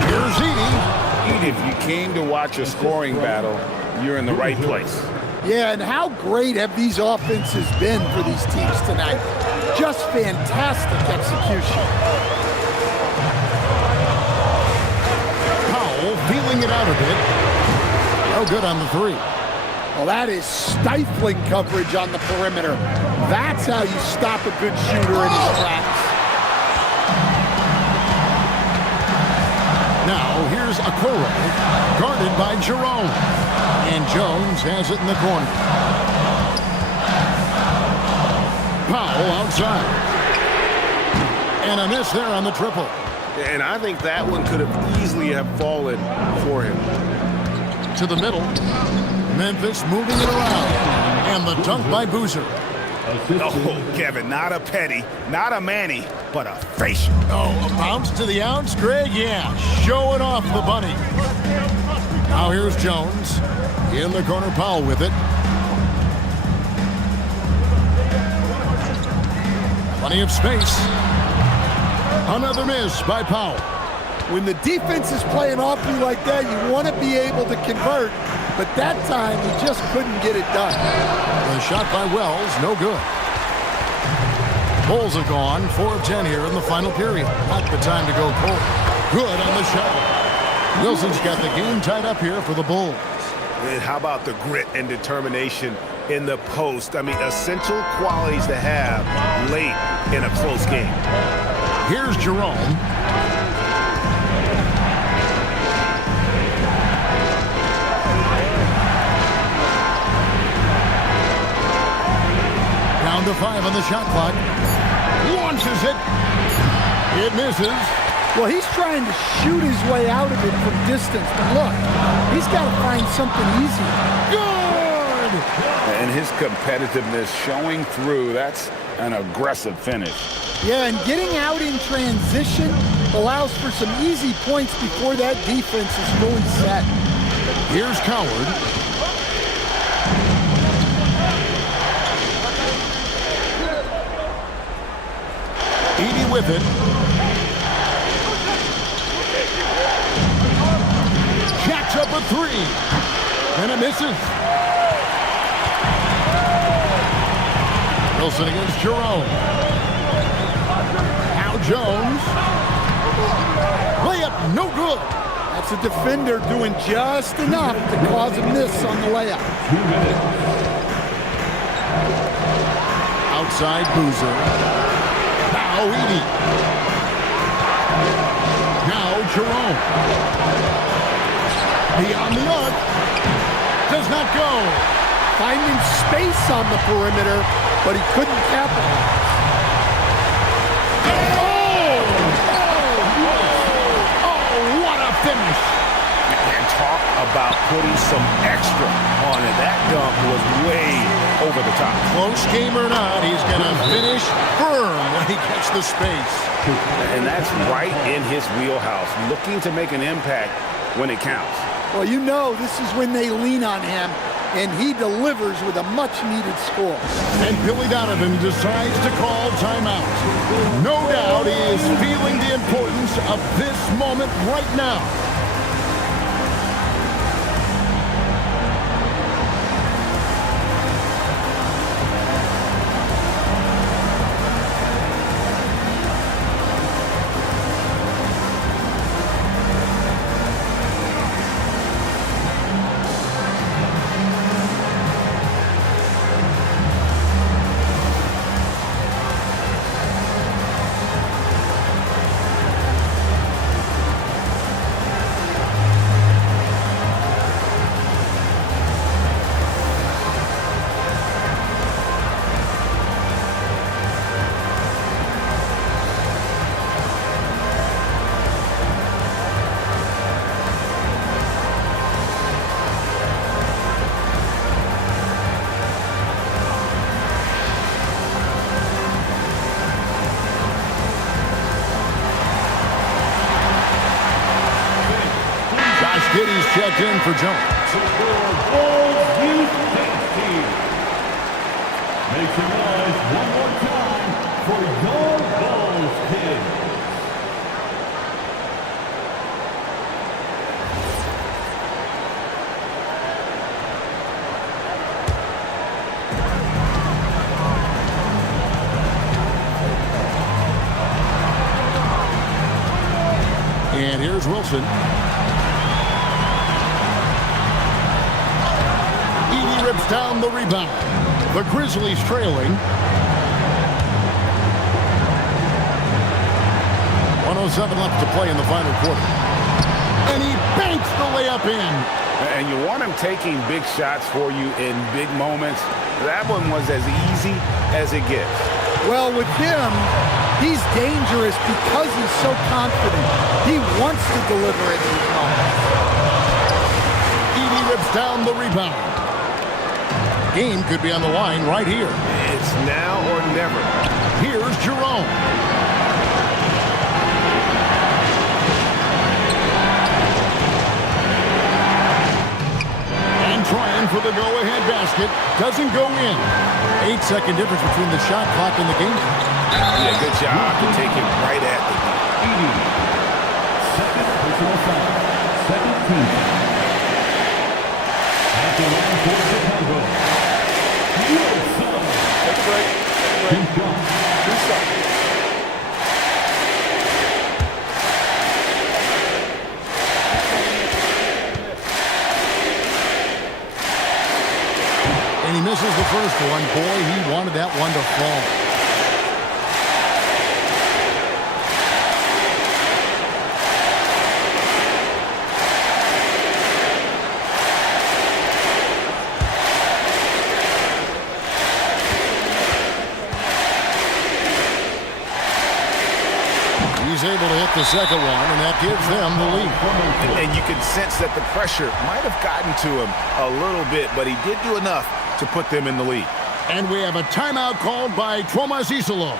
Here's Edey. If you came to watch a scoring battle, you're in the right place. Yeah, and how great have these offenses been for these teams tonight? Just fantastic execution. Powell feeling it out a bit. No good on the 3. Well, that is stifling coverage on the perimeter. That's how you stop a good shooter in his tracks. Now here's Okoro, guarded by Jerome. And Jones has it in the corner. Powell outside. And a miss there on the triple. And I think that one could have easily really have fallen for him. To the middle. Memphis moving it around. And the dunk by Boozer. Oh, Kevin, not a petty, not a Manny, but a facial. Oh, a bounce to the outs, Greg? Yeah, showing off the bunny. Now here's Jones. In the corner, Powell with it. Plenty of space. Another miss by Powell. When the defense is playing awfully like that, you want to be able to convert, but that time he just couldn't get it done. The shot by Wells, no good. Bulls are gone, 4 of 10 here in the final period. Not the time to go cold. Good on the shot. Wilson's got the game tied up here for the Bulls. And how about the grit and determination in the post? I mean, essential qualities to have late in a close game. Here's Jerome. Down to 5 on the shot clock. Launches it. It misses. Well, he's trying to shoot his way out of it from distance, but look, he's got to find something easy. Good! And his competitiveness showing through. That's an aggressive finish. Yeah, and getting out in transition allows for some easy points before that defense is fully set. Here's Coward. Edie with it. Jacks up a 3. And it misses. Wilson against Jerome. Now Jones. Layup, no good. That's a defender doing just enough to cause a miss on the layup. 2 minutes. Outside Boozer. Now Edie. Now Jerome. Beyond the arc. Does not go. Finding space on the perimeter, but he couldn't capitalize. Oh, what a finish. And talk about putting some extra on it. That dunk was way over the top. Close game or not, he's going to finish firm when he gets the space. And that's right in his wheelhouse, looking to make an impact when it counts. Well, you know this is when they lean on him, and he delivers with a much-needed score. And Billy Donovan decides to call timeout. No doubt he is feeling the importance of this moment right now. Giddy's checked in for Jones. Bulls youth dance team. Make some noise one more time for your Bulls kids. And here's Wilson. Edie rips down the rebound. The Grizzlies trailing. 1:07 left to play in the final quarter. And he banks the layup in. And you want him taking big shots for you in big moments. That one was as easy as it gets. Well, with him, he's dangerous because he's so confident. He wants to deliver in these moments. Edey rips down the rebound. Game could be on the line right here. It's now or never. Here's Jerome. And trying for the go-ahead basket. Doesn't go in. 8-second difference between the shot clock and the game clock. Yeah, good job to take it right at the Edey. Second personal foul. Second team foul. At the line for Chicago. Wilson. Take a break. Two shots. Do something. And he misses the first one. Boy, he wanted that one to fall. He's able to hit the second one, and that gives them the lead. And you can sense that the pressure might have gotten to him a little bit, but he did do enough to put them in the lead. And we have a timeout called by Tomas Isolo.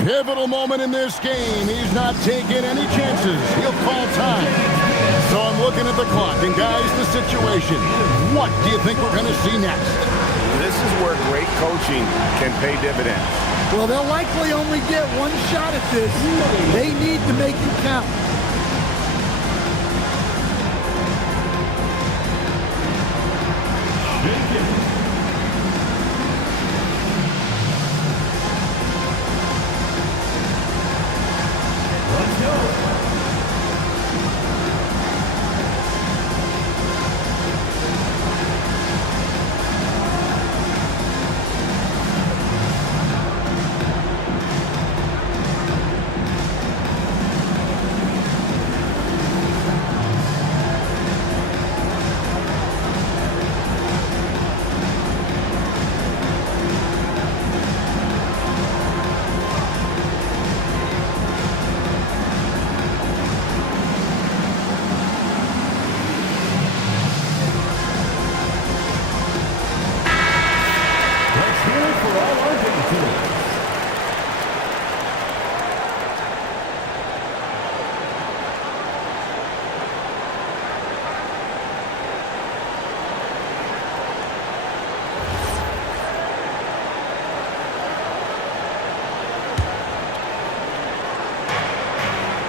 Pivotal moment in this game. He's not taking any chances. He'll call time. So I'm looking at the clock, and guys, the situation. What do you think we're going to see next? This is where great coaching can pay dividends. Well, they'll likely only get one shot at this. They need to make it count. Let's go.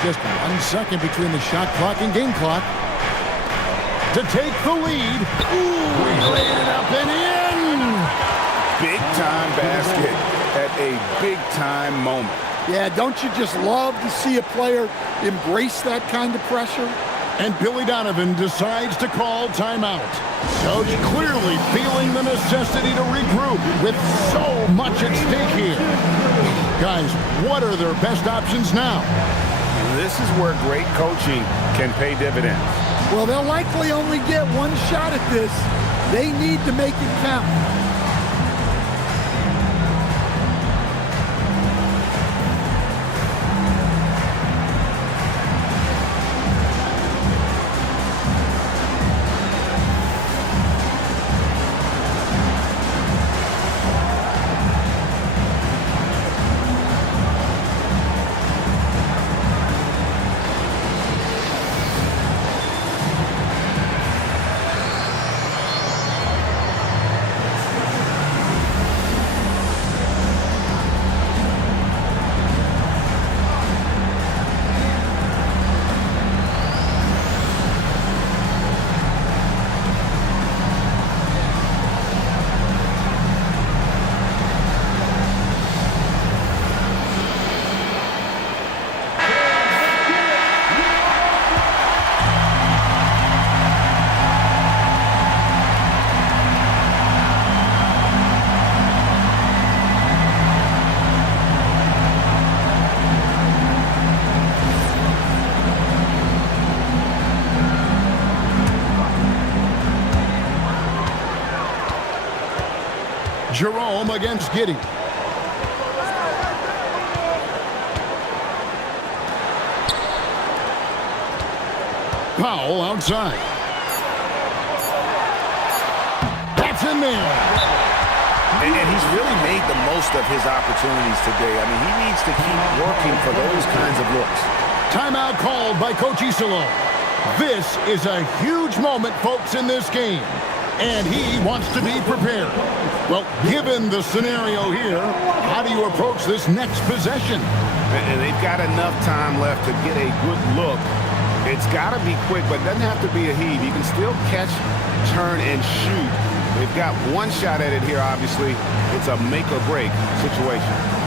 Just 1 second between the shot clock and game clock. To take the lead. Ooh, he laid it up and in. Big time basket at a big time moment. Yeah, don't you just love to see a player embrace that kind of pressure? And Billy Donovan decides to call timeout. Coach clearly feeling the necessity to regroup with so much at stake here. Guys, what are their best options now? This is where great coaching can pay dividends. Well, they'll likely only get one shot at this. They need to make it count. Jerome against Giddey. Powell outside. That's in there. And he's really made the most of his opportunities today. I mean, he needs to keep working for those kinds of looks. Timeout called by Coach Iserlohn. This is a huge moment, folks, in this game. And he wants to be prepared. Well, given the scenario here, how do you approach this next possession? And they've got enough time left to get a good look. It's got to be quick, but it doesn't have to be a heave. You can still catch, turn, and shoot. They've got one shot at it here, obviously. It's a make-or-break situation.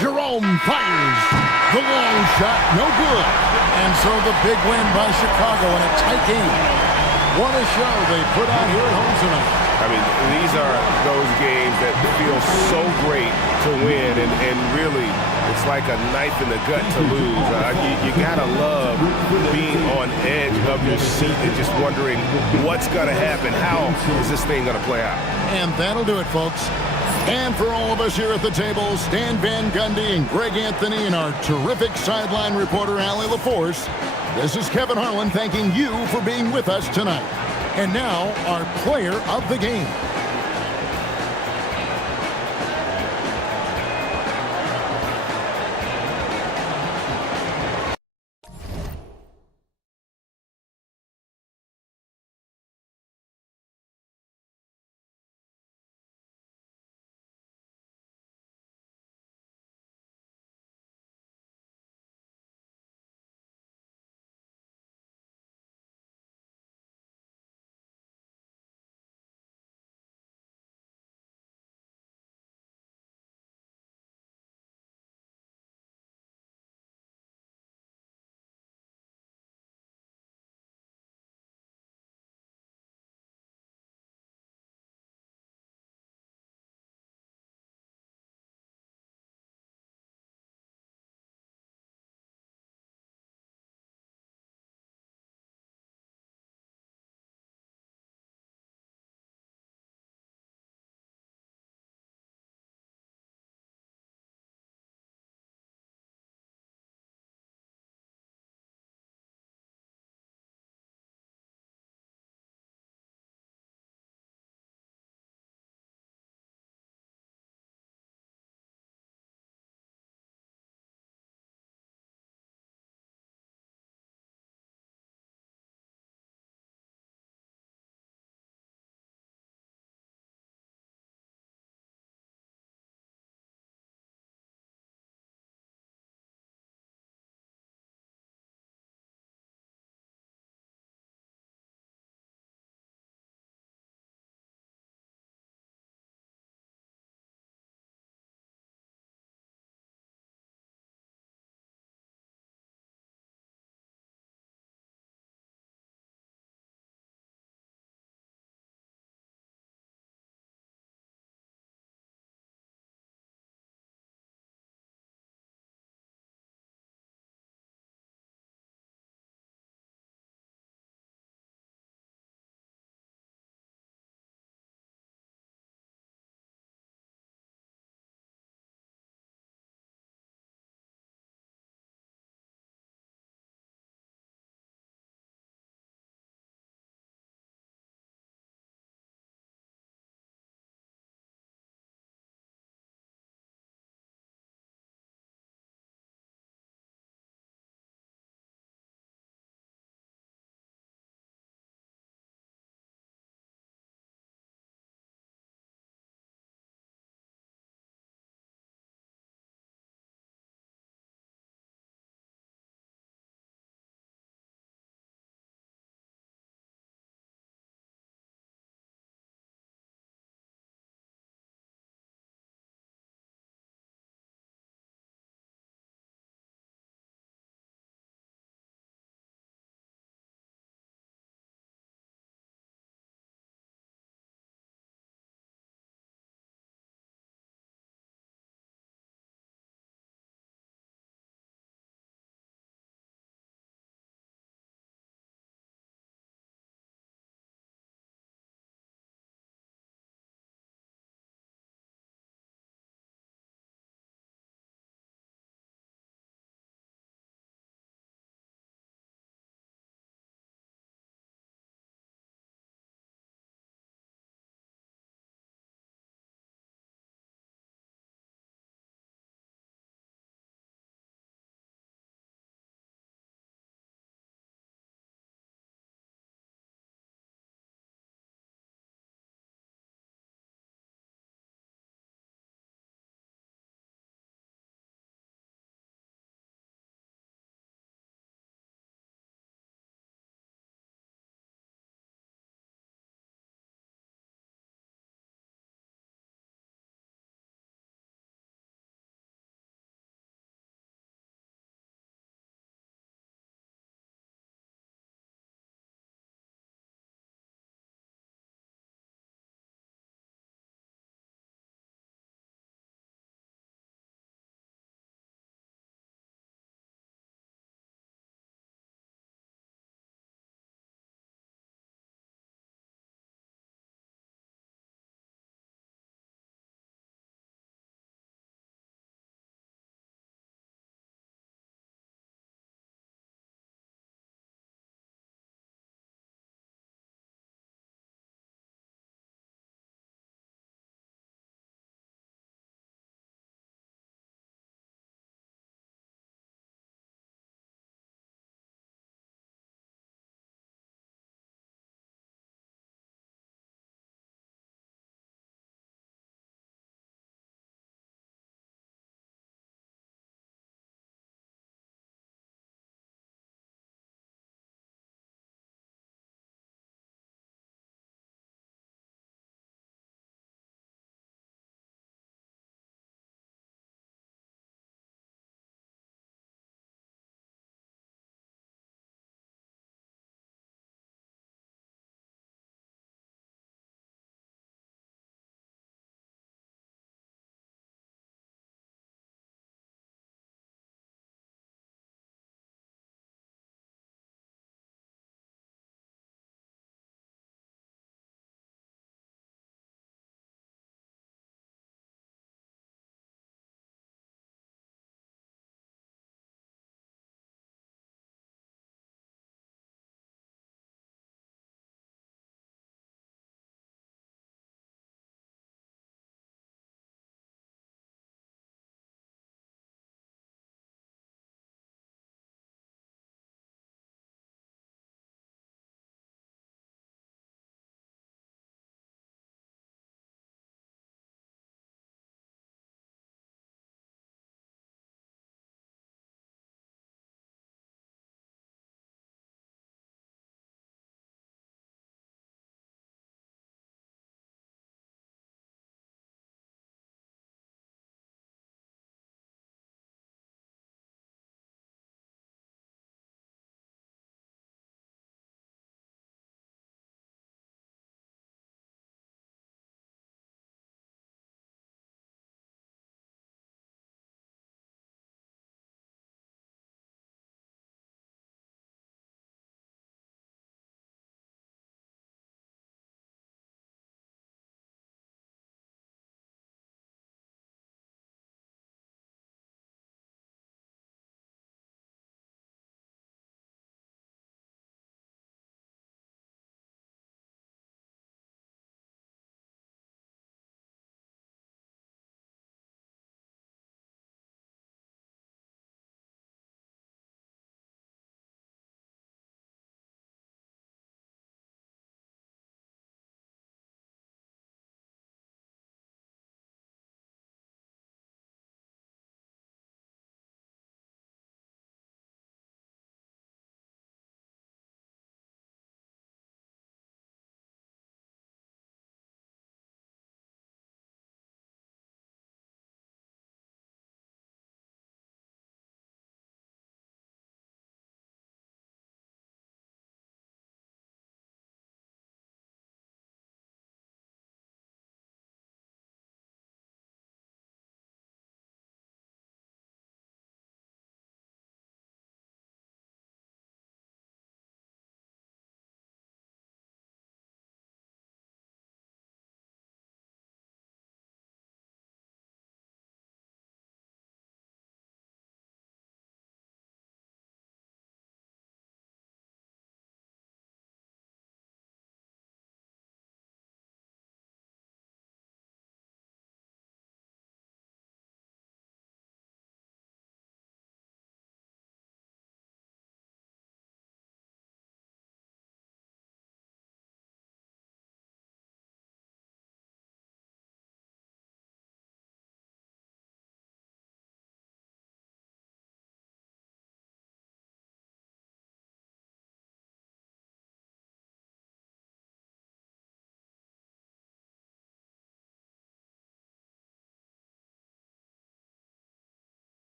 Jerome fires. The long shot, no good. And so the big win by Chicago in a tight game. What a show they put on here at home tonight. I mean, these are those games that feel so great to win, and really, it's like a knife in the gut to lose. You gotta love being on edge of your seat and just wondering what's gonna happen. How is this thing gonna play out? And that'll do it, folks. And for all of us here at the table, Stan Van Gundy and Greg Anthony and our terrific sideline reporter, Allie LaForce, this is Kevin Harlan thanking you for being with us tonight. And now, our player of the game.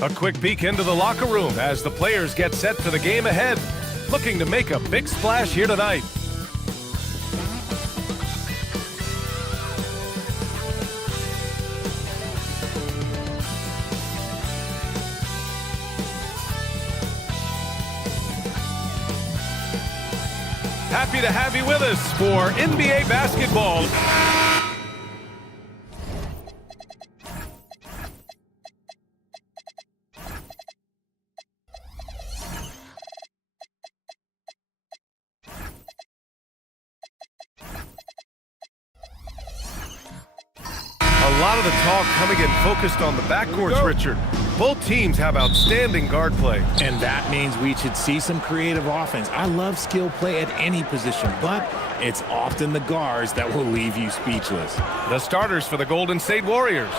A quick peek into the locker room as the players get set for the game ahead, looking to make a big splash here tonight. Happy to have you with us for NBA basketball. A lot of the talk coming in focused on the backcourts, Richard. Both teams have outstanding guard play. And that means we should see some creative offense. I love skill play at any position, but it's often the guards that will leave you speechless. The starters for the Golden State Warriors.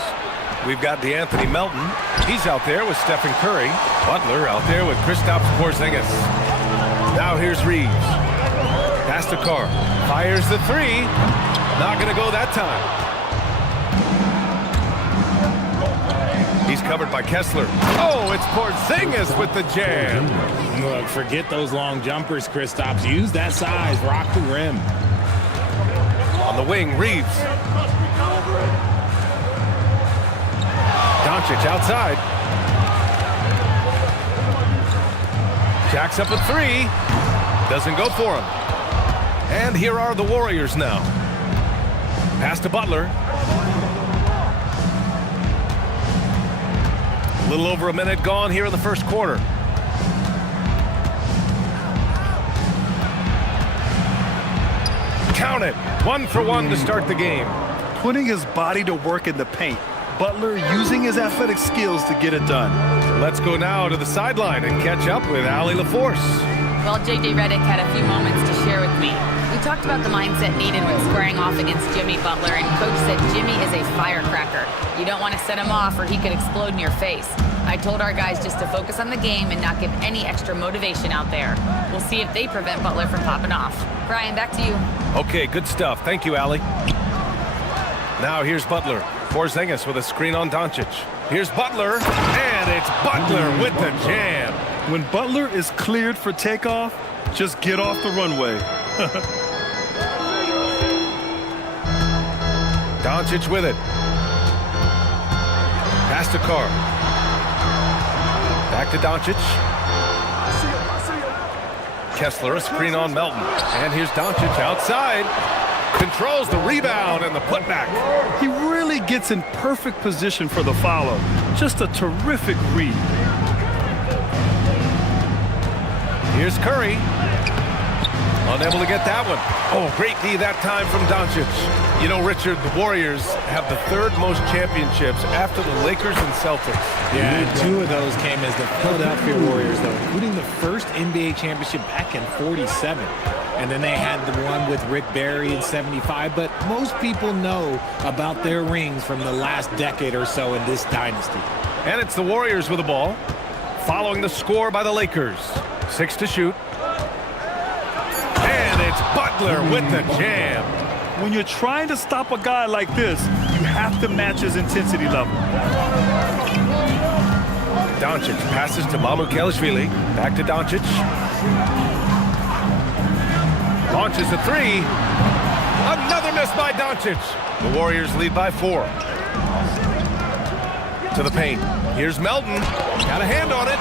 We've got DeAnthony Melton. He's out there with Stephen Curry. Butler out there with Kristaps Porzingis. Now here's Reeves. Pass to Carr. Fires the three. Not going to go that time. He's covered by Kessler. Oh, it's Porzingis with the jam. Look, forget those long jumpers, Kristaps. Use that size. Rock the rim. On the wing, Reeves. Doncic outside. Jacks up a three. Doesn't go for him. And here are the Warriors now. Pass to Butler. A little over a minute gone here in the first quarter. Count it. 1 for 1 to start the game. Putting his body to work in the paint. Butler using his athletic skills to get it done. Let's go now to the sideline and catch up with Allie LaForce. Well, J.J. Redick had a few moments to share with me. We talked about the mindset needed when squaring off against Jimmy Butler, and Coach said Jimmy is a firecracker. You don't want to set him off or he could explode in your face. I told our guys just to focus on the game and not give any extra motivation out there. We'll see if they prevent Butler from popping off. Brian, back to you. Okay, good stuff. Thank you, Allie. Now here's Butler. Porzingis with a screen on Doncic. Here's Butler, and it's Butler with the jam. When Butler is cleared for takeoff, just get off the runway. Doncic with it. Pass to Carr. Back to Doncic. Kessler, a screen on Melton. And here's Doncic outside. Controls the rebound and the putback. He really gets in perfect position for the follow. Just a terrific read. Here's Curry. Unable to get that one. Oh, great D that time from Doncic. You know, Richard, the Warriors have the third most championships after the Lakers and Celtics. Yeah, and 2 of those came as the Philadelphia Warriors, though, including the first NBA championship back in '47. And then they had the one with Rick Barry in '75. But most people know about their rings from the last decade or so in this dynasty. And it's the Warriors with the ball, following the score by the Lakers. 6 to shoot. And it's Butler with the jam. When you're trying to stop a guy like this, you have to match his intensity level. Doncic passes to Mamukelashvili. Back to Doncic. Launches a three. Another miss by Doncic. The Warriors lead by 4. To the paint. Here's Melton. Got a hand on it.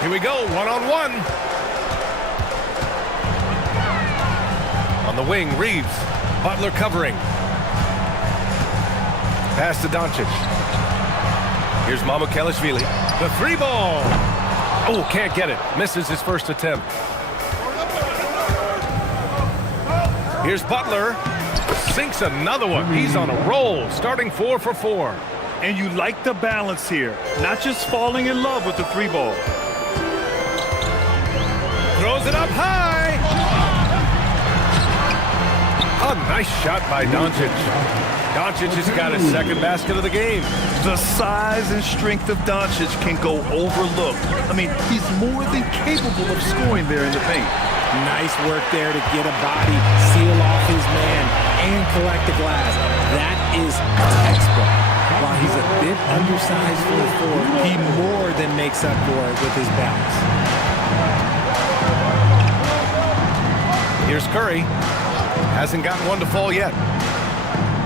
Here we go, one-on-one. On the wing, Reeves. Butler covering. Pass to Doncic. Here's Mamukelashvili. The 3-ball. Oh, can't get it. Misses his first attempt. Here's Butler. Sinks another one. He's on a roll, starting 4 for 4. And you like the balance here, not just falling in love with the 3-ball. Throws it up high. A nice shot by Doncic. Doncic has got his second basket of the game. The size and strength of Doncic can go overlooked. I mean, he's more than capable of scoring there in the paint. Nice work there to get a body, seal off his man, and collect the glass. That is textbook. While he's a bit undersized for a forward, he more than makes up for it with his balance. Here's Curry. Hasn't gotten one to fall yet.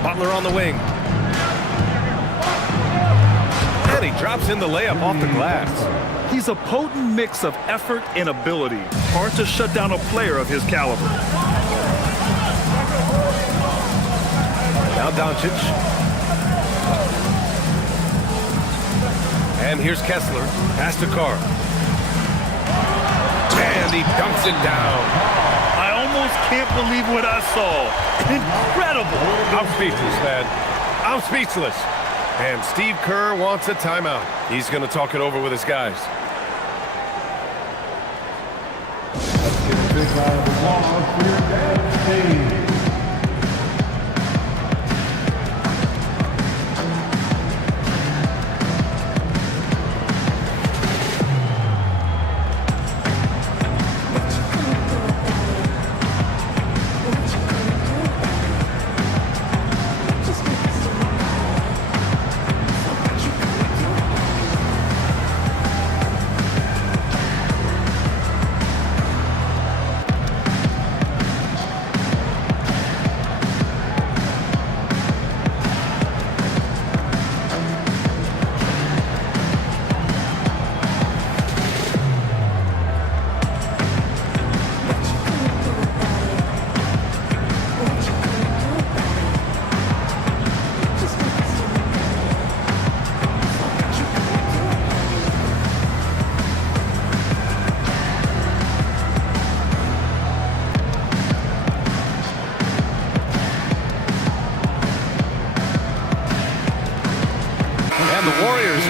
Butler on the wing. And he drops in the layup off the glass. He's a potent mix of effort and ability. Hard to shut down a player of his caliber. Now Doncic. And here's Kessler. Pass to Carr. And he dunks it down. I almost can't believe what I saw. Incredible. I'm speechless, man. I'm speechless. And Steve Kerr wants a timeout. He's going to talk it over with his guys. Let's get a big round of applause for your dance team.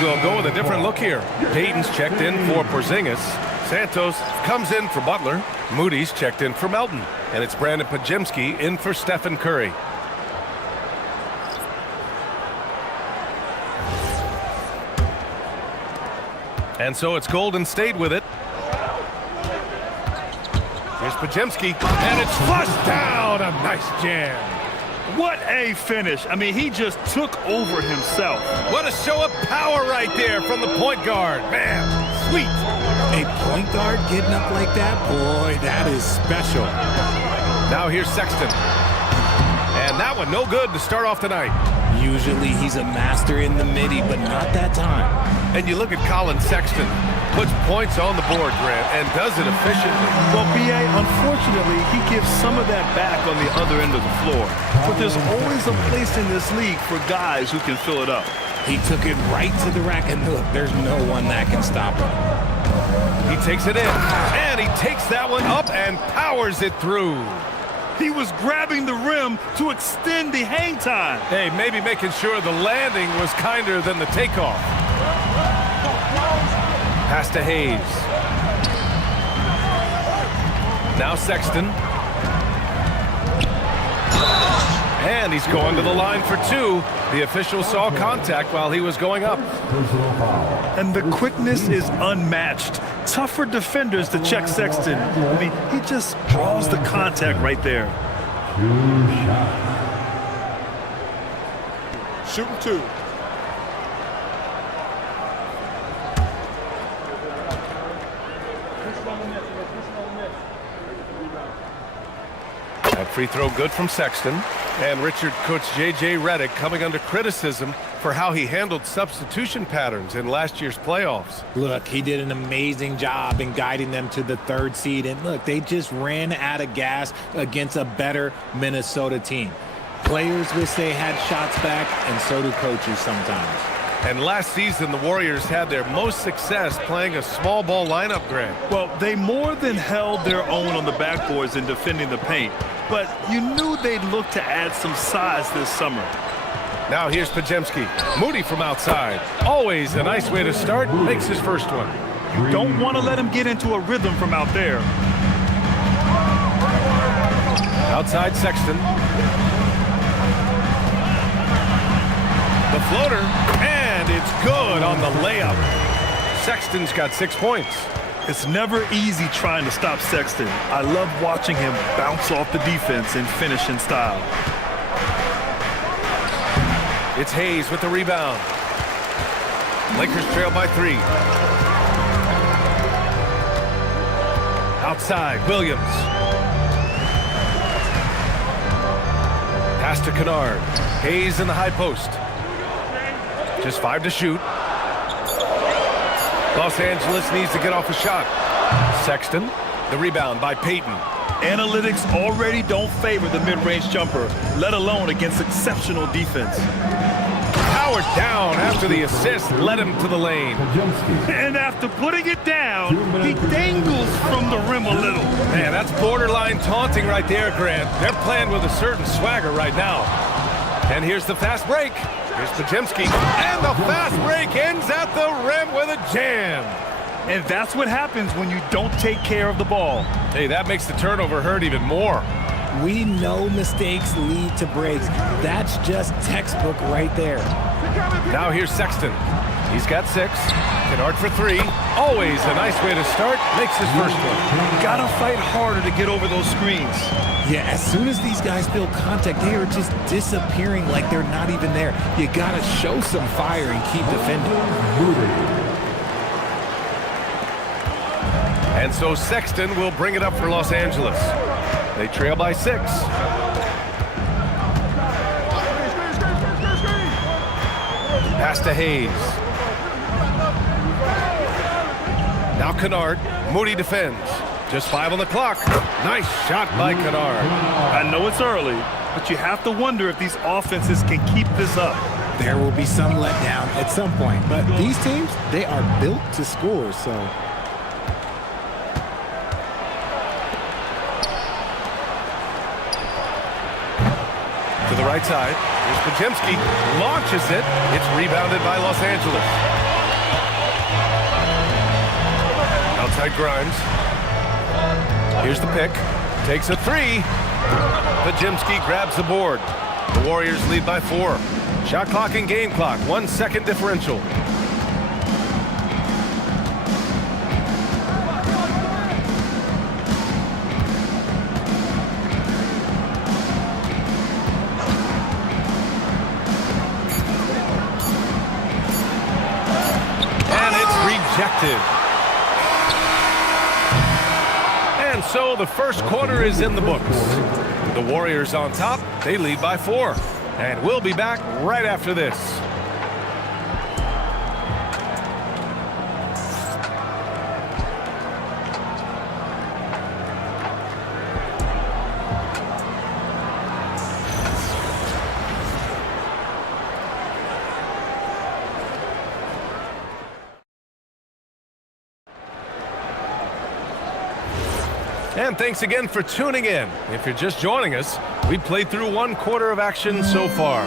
Will go with a different look here. Payton's checked in for Porzingis. Santos comes in for Butler. Moody's checked in for Melton. And it's Brandon Podziemski in for Stephen Curry. And so it's Golden State with it. Here's Podziemski. And it's flushed down. A nice jam. What a finish. I mean, he just took over himself. What a show of power right there from the point guard. Man, sweet. A point guard getting up like that? Boy, that is special. Now here's Sexton. And that one no good to start off tonight. Usually he's a master in the midi, but not that time. And you look at Colin Sexton. Puts points on the board, Grant, and does it efficiently. Well, B.A., unfortunately, he gives some of that back on the other end of the floor. But there's always a place in this league for guys who can fill it up. He took it right to the rack, and look, there's no one that can stop him. He takes it in, and he takes that one up and powers it through. He was grabbing the rim to extend the hang time. Hey, maybe making sure the landing was kinder than the takeoff. Pass to Hayes. Now Sexton. And he's going to the line for two. The official saw contact while he was going up. And the quickness is unmatched. Tough for defenders to check Sexton. I mean, he just draws the contact right there. Shooting two. That free throw good from Sexton. And Richard Coach J.J. Redick coming under criticism for how he handled substitution patterns in last year's playoffs. Look, he did an amazing job in guiding them to the third seed. And look, they just ran out of gas against a better Minnesota team. Players wish they had shots back, and so do coaches sometimes. And last season, the Warriors had their most success playing a small ball lineup, Grant. Well, they more than held their own on the backboards in defending the paint. But you knew they'd look to add some size this summer. Now here's Podziemski. Moody from outside. Always a nice way to start. Makes his first one. You don't want to let him get into a rhythm from out there. Outside Sexton. The floater. And it's good on the layup. Sexton's got 6 points. It's never easy trying to stop Sexton. I love watching him bounce off the defense and finish in style. It's Hayes with the rebound. Lakers trail by 3. Outside, Williams. Pass to Kennard. Hayes in the high post. Just 5 to shoot. Los Angeles needs to get off a shot. Sexton, the rebound by Payton. Analytics already don't favor the mid-range jumper, let alone against exceptional defense. Howard down after the assist led him to the lane. And after putting it down, he dangles from the rim a little. Man, that's borderline taunting right there, Grant. They're playing with a certain swagger right now. And here's the fast break. Here's Podziemski. And the fast break ends at the rim with a jam. And that's what happens when you don't take care of the ball. Hey, that makes the turnover hurt even more. We know mistakes lead to breaks. That's just textbook right there. Now here's Sexton. He's got 6. Kennard for 3. Always a nice way to start. Makes his first one. Gotta fight harder to get over those screens. Yeah, as soon as these guys feel contact, they are just disappearing like they're not even there. You gotta show some fire and keep defending. And so Sexton will bring it up for Los Angeles. They trail by 6. Pass to Hayes. Now Kennard. Moody defends. Just 5 on the clock. Nice shot by Kennard. I know it's early, but you have to wonder if these offenses can keep this up. There will be some letdown at some point, but these teams, they are built to score, so... To the right side. Here's Podziemski. Launches it. It's rebounded by Los Angeles. Outside Grimes. Here's the pick. Takes a 3. Podziemski grabs the board. The Warriors lead by 4. Shot clock and game clock. 1 second differential. And so the first quarter is in the books. The Warriors on top. They lead by 4. And we'll be back right after this. And thanks again for tuning in. If you're just joining us, we played through 1 quarter of action so far.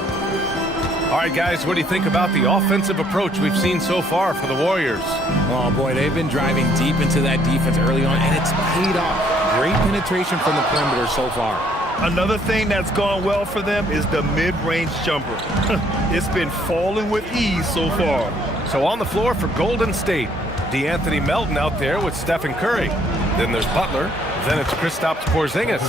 All right, guys, what do you think about the offensive approach we've seen so far for the Warriors? Oh, boy, they've been driving deep into that defense early on, and it's paid off. Great penetration from the perimeter so far. Another thing that's gone well for them is the mid-range jumper. It's been falling with ease so far. So on the floor for Golden State, D'Anthony Melton out there with Stephen Curry. Then there's Butler. Then it's Kristaps Porzingis.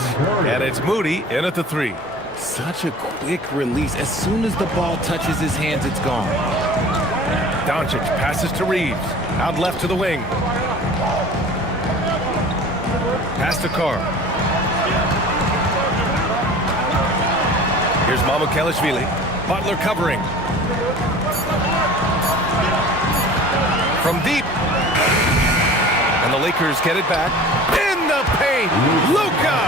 And it's Moody in at the 3. Such a quick release. As soon as the ball touches his hands, it's gone. Doncic passes to Reeves. Out left to the wing. Pass to Carr. Here's Mamukelashvili. Butler covering. From deep. And the Lakers get it back. In the paint, Luka!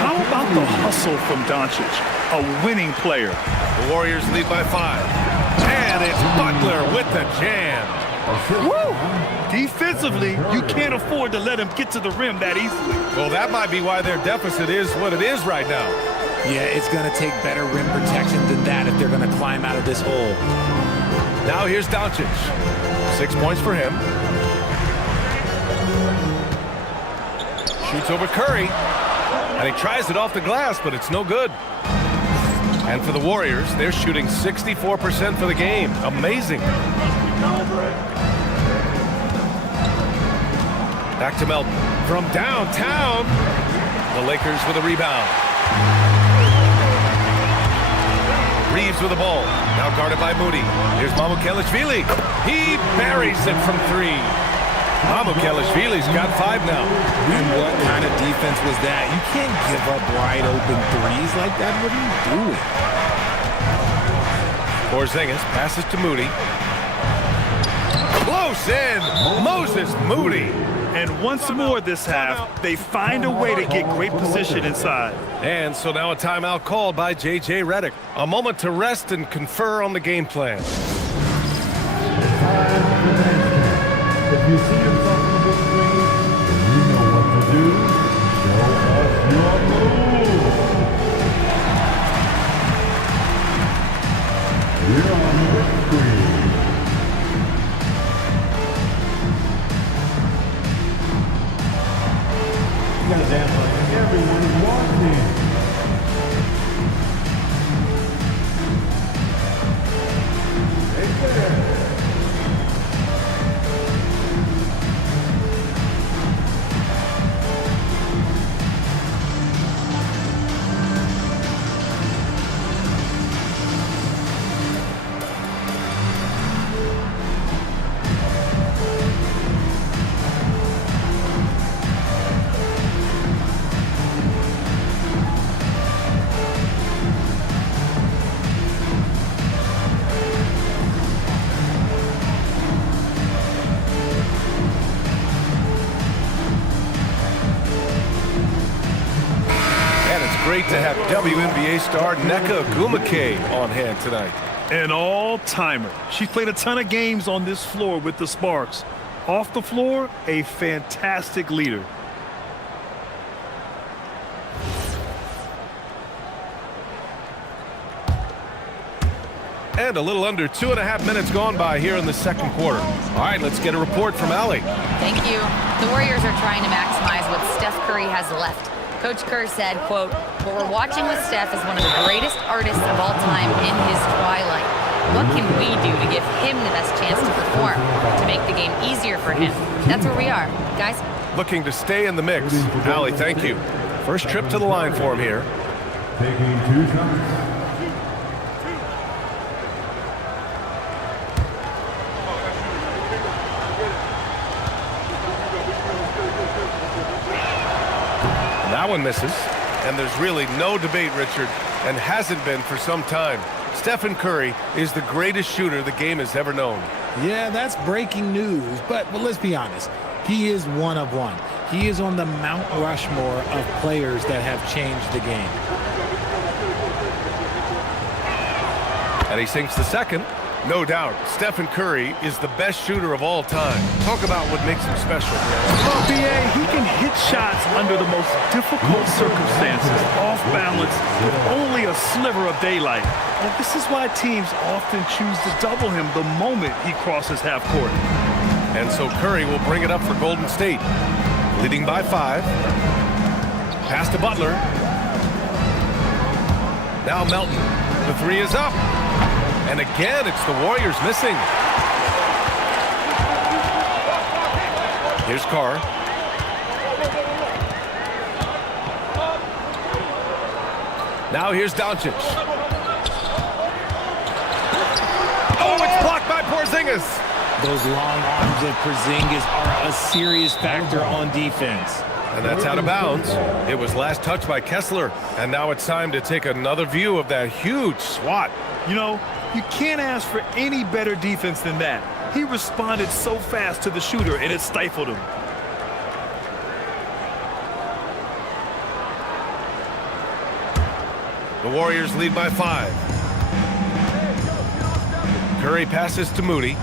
How about the hustle from Doncic, a winning player? The Warriors lead by 5. And it's Butler with the jam. Woo! Defensively, you can't afford to let him get to the rim that easily. Well, that might be why their deficit is what it is right now. Yeah, it's going to take better rim protection than that if they're going to climb out of this hole. Now here's Doncic. 6 points for him. Shoots over Curry. And he tries it off the glass, but it's no good. And for the Warriors, they're shooting 64% for the game. Amazing. Back to Melton. From downtown, the Lakers with a rebound. Reeves with the ball. Now guarded by Moody. Here's Mamukelashvili. He buries it from 3. Mamukelashvili's got 5 now. And what kind of defense was that? You can't give up wide open threes like that. What are you doing? Porzingis passes to Moody. Close in. Moses Moody. And once more this half, they find a way to get great position inside. And so now a timeout called by J.J. Redick. A moment to rest and confer on the game plan. If you see yourself on the big screen, you know what to do. Show us your moves. Here on the big screen. You gotta dance like everyone is watching. Hey there. Great to have WNBA star Nneka Ogwumike on hand tonight. An all-timer. She's played a ton of games on this floor with the Sparks. Off the floor, a fantastic leader. And a little under 2.5 minutes gone by here in the second quarter. All right, let's get a report from Allie. Thank you. The Warriors are trying to maximize what Steph Curry has left. Coach Kerr said, quote, "What we're watching with Steph is one of the greatest artists of all time in his twilight. What can we do to give him the best chance to perform, to make the game easier for him?" That's where we are, guys. Looking to stay in the mix. Allie, thank you. First trip to the line for him here. Taking 2 shots. That one misses. And there's really no debate, Richard, and hasn't been for some time. Stephen Curry is the greatest shooter the game has ever known. Yeah, that's breaking news, but let's be honest. He is one of one. He is on the Mount Rushmore of players that have changed the game. And he sinks the second. No doubt, Stephen Curry is the best shooter of all time. Talk about what makes him special. Well, B.A., he can hit shots under the most difficult circumstances, off balance, with only a sliver of daylight. And this is why teams often choose to double him the moment he crosses half court. And so Curry will bring it up for Golden State. Leading by 5. Pass to Butler. Now Melton. The 3 is up. And again, it's the Warriors missing. Here's Carr. Now here's Doncic. Oh, it's blocked by Porzingis. Those long arms of Porzingis are a serious factor on defense. And that's out of bounds. It was last touched by Kessler. And now it's time to take another view of that huge swat. You know, you can't ask for any better defense than that. He responded so fast to the shooter, and it stifled him. The Warriors lead by 5. Curry passes to Moody.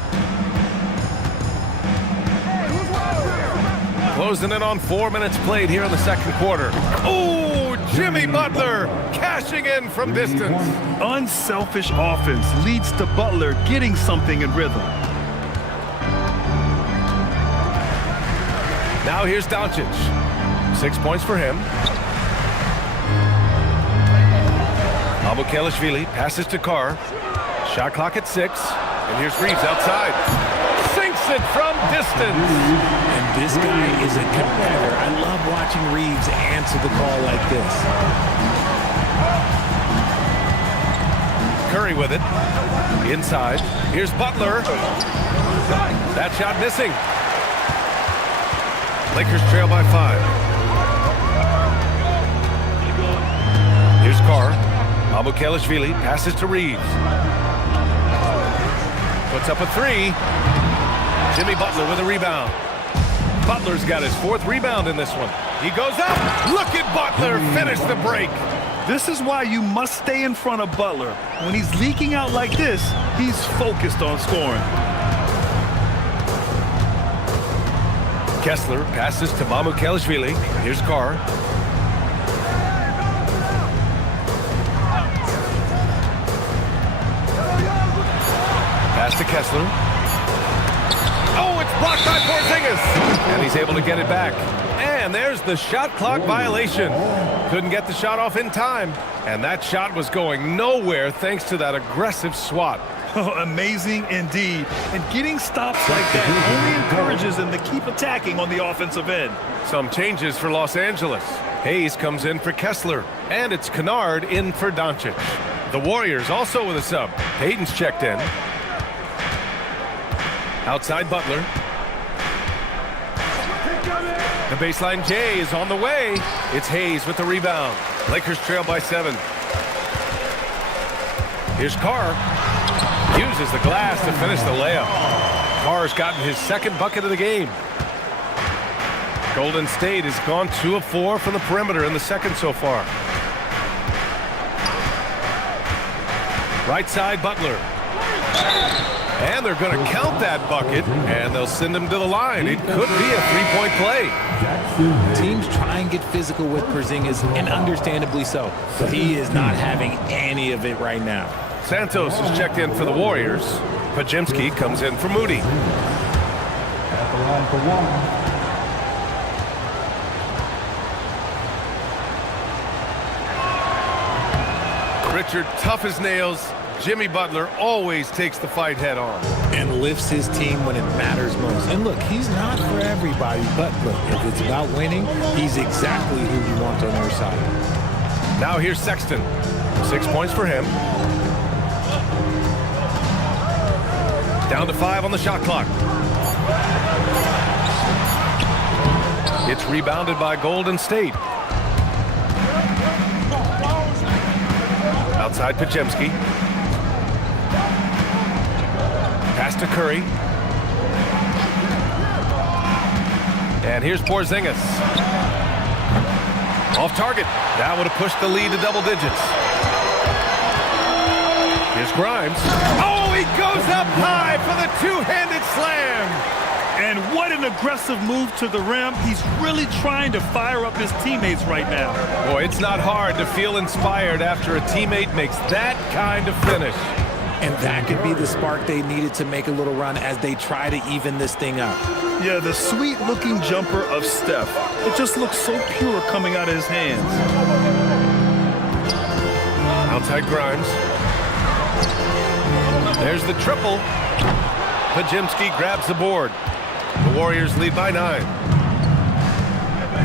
Closing in on 4 minutes played here in the second quarter. Oh, Jimmy Butler cashing in from distance. Unselfish offense leads to Butler getting something in rhythm. Now here's Doncic. 6 points for him. Mamukelashvili passes to Carr. Shot clock at 6. And here's Reeves outside. Sinks it from distance. And this guy is a competitor. I love watching Reeves answer the call like this. Curry with it. Inside. Here's Butler. That shot missing. Lakers trail by 5. Here's Carr. Abukelashvili passes to Reeves. Puts up a 3. Jimmy Butler with a rebound. Butler's got his 4th rebound in this one. He goes up. Look at Butler finish the break. This is why you must stay in front of Butler. When he's leaking out like this, he's focused on scoring. Kessler passes to Abukelashvili. Here's Carr. Pass to Kessler. Oh, it's blocked by Porzingis. And he's able to get it back. And there's the shot clock violation. Couldn't get the shot off in time. And that shot was going nowhere thanks to that aggressive swat. Oh, amazing indeed. And getting stops like that only encourages them to keep attacking on the offensive end. Some changes for Los Angeles. Hayes comes in for Kessler. And it's Kennard in for Doncic. The Warriors also with a sub. Hayden's checked in. Outside Butler. The baseline J is on the way. It's Hayes with the rebound. Lakers trail by 7. Here's Carr. Uses the glass to finish the layup. Carr's gotten his 2nd bucket of the game. Golden State has gone 2 of 4 from the perimeter in the 2nd so far. Right side Butler. And they're going to count that bucket, and they'll send him to the line. It could be a 3-point play. Teams try and get physical with Porzingis, and understandably so. But he is not having any of it right now. Santos is checked in for the Warriors. Pajemski comes in for Moody. At the line for 1. Richard, tough as nails. Jimmy Butler always takes the fight head on. And lifts his team when it matters most. And look, he's not for everybody, but look, if it's about winning, he's exactly who you want on your side. Now here's Sexton. 6 points for him. Down to 5 on the shot clock. It's rebounded by Golden State. Outside Pajemski. Pass to Curry. And here's Porzingis. Off target. That would have pushed the lead to double digits. Here's Grimes. Oh, he goes up high for the two-handed slam. And what an aggressive move to the rim. He's really trying to fire up his teammates right now. Boy, it's not hard to feel inspired after a teammate makes that kind of finish. And that could be the spark they needed to make a little run as they try to even this thing up. Yeah, the sweet-looking jumper of Steph. It just looks so pure coming out of his hands. Outside Grimes. There's the triple. Pajemski grabs the board. The Warriors lead by 9.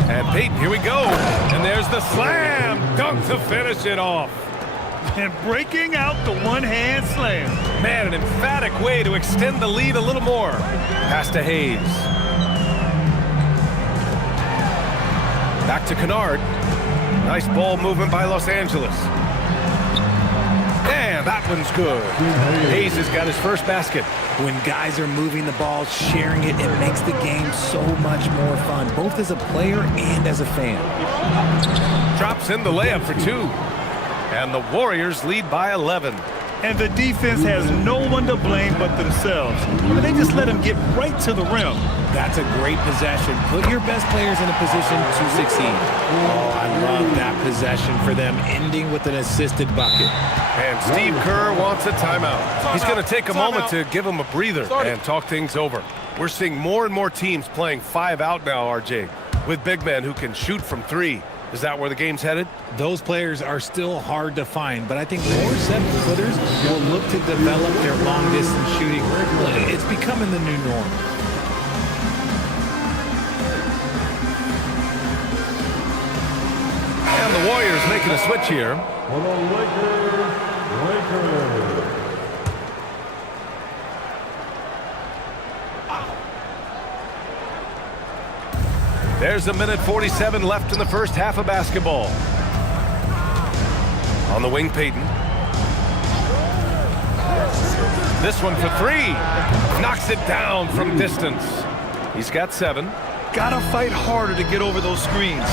And Peyton, here we go. And there's the slam dunk to finish it off. And breaking out the one-hand slam. Man, an emphatic way to extend the lead a little more. Pass to Hayes. Back to Kennard. Nice ball movement by Los Angeles. And that one's good. Hayes has got his first basket. When guys are moving the ball, sharing it, it makes the game so much more fun, both as a player and as a fan. Drops in the layup for 2. And the Warriors lead by 11. And the defense has no one to blame but themselves. They just let him get right to the rim. That's a great possession. Put your best players in a position to succeed. Oh, I love that possession for them, ending with an assisted bucket. And Steve Kerr wants a timeout. He's going to take a moment to give him a breather and talk things over. We're seeing more and more teams playing 5 out now, RJ, with big men who can shoot from 3. Is that where the game's headed? Those players are still hard to find, but I think more 7-footers will look to develop their long-distance shooting. It's becoming the new norm. And the Warriors making a switch here. For the Lakers, Lakers. There's a minute 47 left in the first half of basketball. On the wing, Peyton. This one for three. Knocks it down from distance. He's got 7. Gotta fight harder to get over those screens.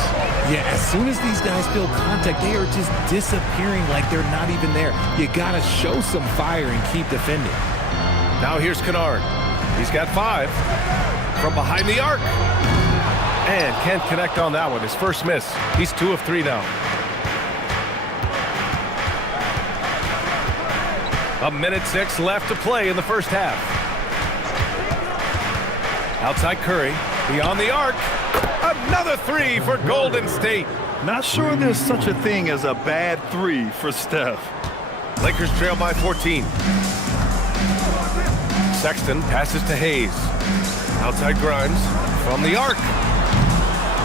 Yeah, as soon as these guys feel contact, they are just disappearing like they're not even there. You gotta show some fire and keep defending. Now here's Kennard. He's got 5 from behind the arc. And can't connect on that one. His first miss. He's 2 of 3 now. A minute 6 left to play in the first half. Outside Curry. Beyond the arc. Another 3 for Golden State. Not sure there's such a thing as a bad 3 for Steph. Lakers trail by 14. Sexton passes to Hayes. Outside Grimes. From the arc.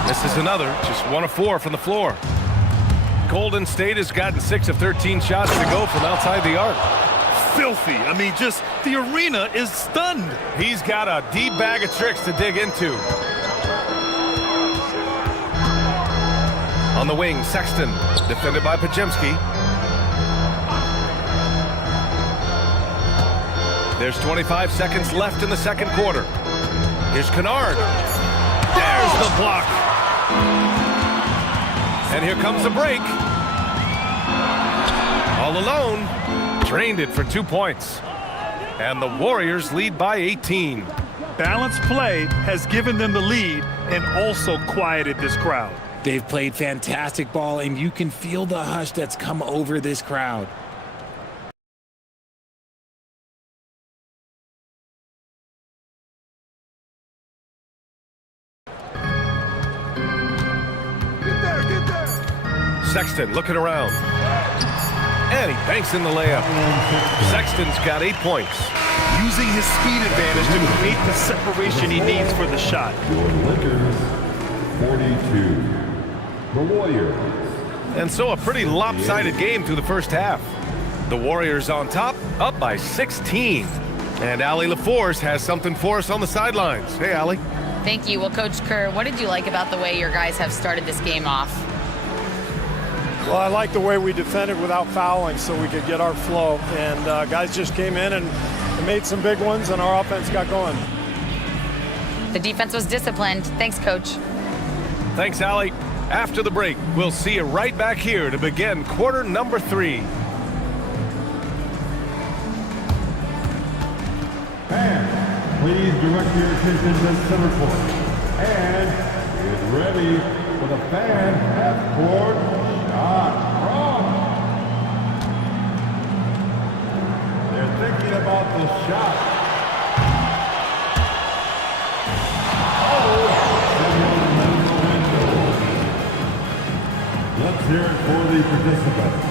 Misses another. Just 1 of 4 from the floor. Golden State has gotten 6 of 13 shots to go from outside the arc. Filthy. I mean, just the arena is stunned. He's got a deep bag of tricks to dig into. On the wing, Sexton, defended by Pajemski. There's 25 seconds left in the second quarter. Here's Kennard. There's the block. And here comes the break. All alone. Drained it for 2 points. And the Warriors lead by 18. Balanced play has given them the lead and also quieted this crowd. They've played fantastic ball, and you can feel the hush that's come over this crowd. Get there. Sexton looking around. And he banks in the layup. Sexton's got 8 points. Using his speed advantage to create the separation he needs for the shot. Your Lakers, 42. The Warriors. And so a pretty lopsided game through the first half. The Warriors on top, up by 16. And Allie LaForce has something for us on the sidelines. Hey, Allie. Thank you. Well, Coach Kerr, what did you like about the way your guys have started this game off? Well, I like the way we defended without fouling so we could get our flow. And guys just came in and made some big ones, and our offense got going. The defense was disciplined. Thanks, Coach. Thanks, Allie. After the break, we'll see you right back here to begin quarter number 3. And please direct your attention to center court. And get ready for the fan half-court shot. Wrong. They're thinking about the shot. Let's hear it for the participants.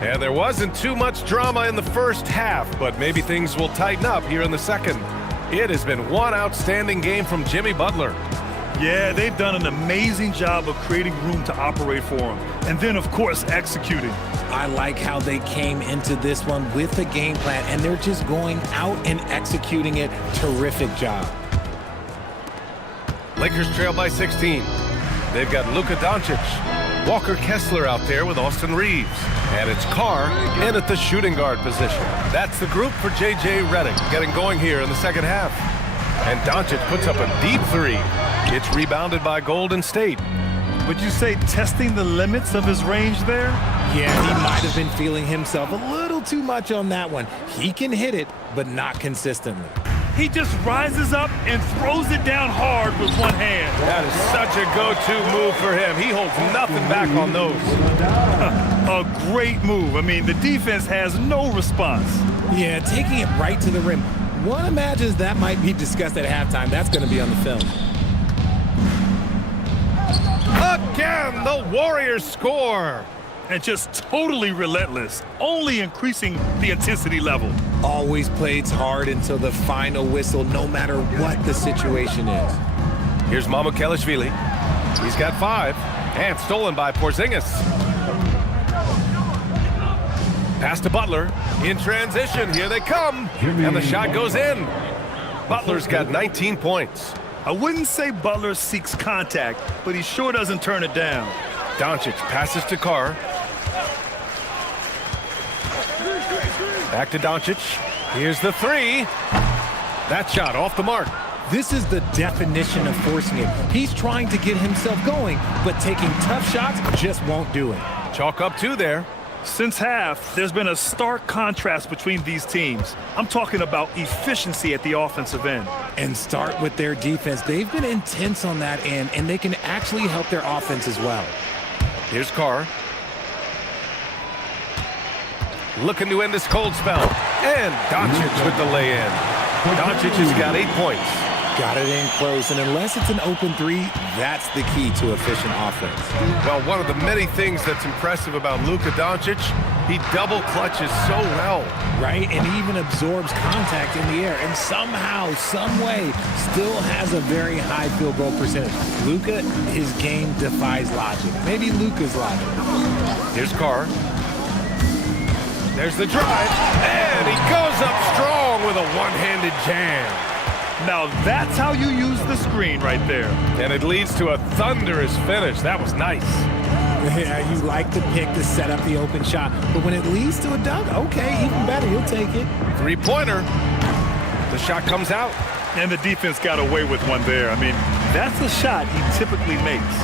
And there wasn't too much drama in the first half, but maybe things will tighten up here in the second. It has been one outstanding game from Jimmy Butler. Yeah, they've done an amazing job of creating room to operate for him. And then, of course, executing. I like how they came into this one with a game plan, and they're just going out and executing it. Terrific job. Lakers trail by 16. They've got Luka Doncic, Walker Kessler out there with Austin Reeves, and it's Carr in at the shooting guard position. That's the group for J.J. Redick getting going here in the second half. And Doncic puts up a deep 3. It's rebounded by Golden State. Would you say testing the limits of his range there? Yeah, he might have been feeling himself a little too much on that one. He can hit it, but not consistently. He just rises up and throws it down hard with one hand. That is such a go-to move for him. He holds nothing back on those. A great move. I mean, the defense has no response. Yeah, taking it right to the rim. One imagines that might be discussed at halftime. That's going to be on the film. Again, the Warriors score. And just totally relentless, only increasing the intensity level. Always plays hard until the final whistle, no matter what the situation is. Here's Mamukelashvili. He's got 5. And stolen by Porzingis. Pass to Butler. In transition, here they come. And the shot goes in. Butler's got 19 points. I wouldn't say Butler seeks contact, but he sure doesn't turn it down. Doncic passes to Carr. Back to Doncic. Here's the 3. That shot off the mark. This is the definition of forcing it. He's trying to get himself going, but taking tough shots just won't do it. Chalk up 2 there. Since half, there's been a stark contrast between these teams. I'm talking about efficiency at the offensive end. And start with their defense. They've been intense on that end, and they can actually help their offense as well. Here's Carr. Looking to end this cold spell. And Doncic with the lay-in. Doncic has got 8 points. Got it in close, and unless it's an open 3, that's the key to efficient offense. Well, one of the many things that's impressive about Luka Doncic, he double clutches so well. Right, and he even absorbs contact in the air, and somehow, some way, still has a very high field goal percentage. Luka, his game defies logic. Maybe Luka's logic. Here's Carr. There's the drive, and he goes up strong with a one-handed jam. Now that's how you use the screen right there. And it leads to a thunderous finish. That was nice. Yeah, you like the pick to set up the open shot, but when it leads to a dunk, okay, even better, you'll take it. 3-pointer. The shot comes out. And the defense got away with one there. I mean, that's a shot he typically makes.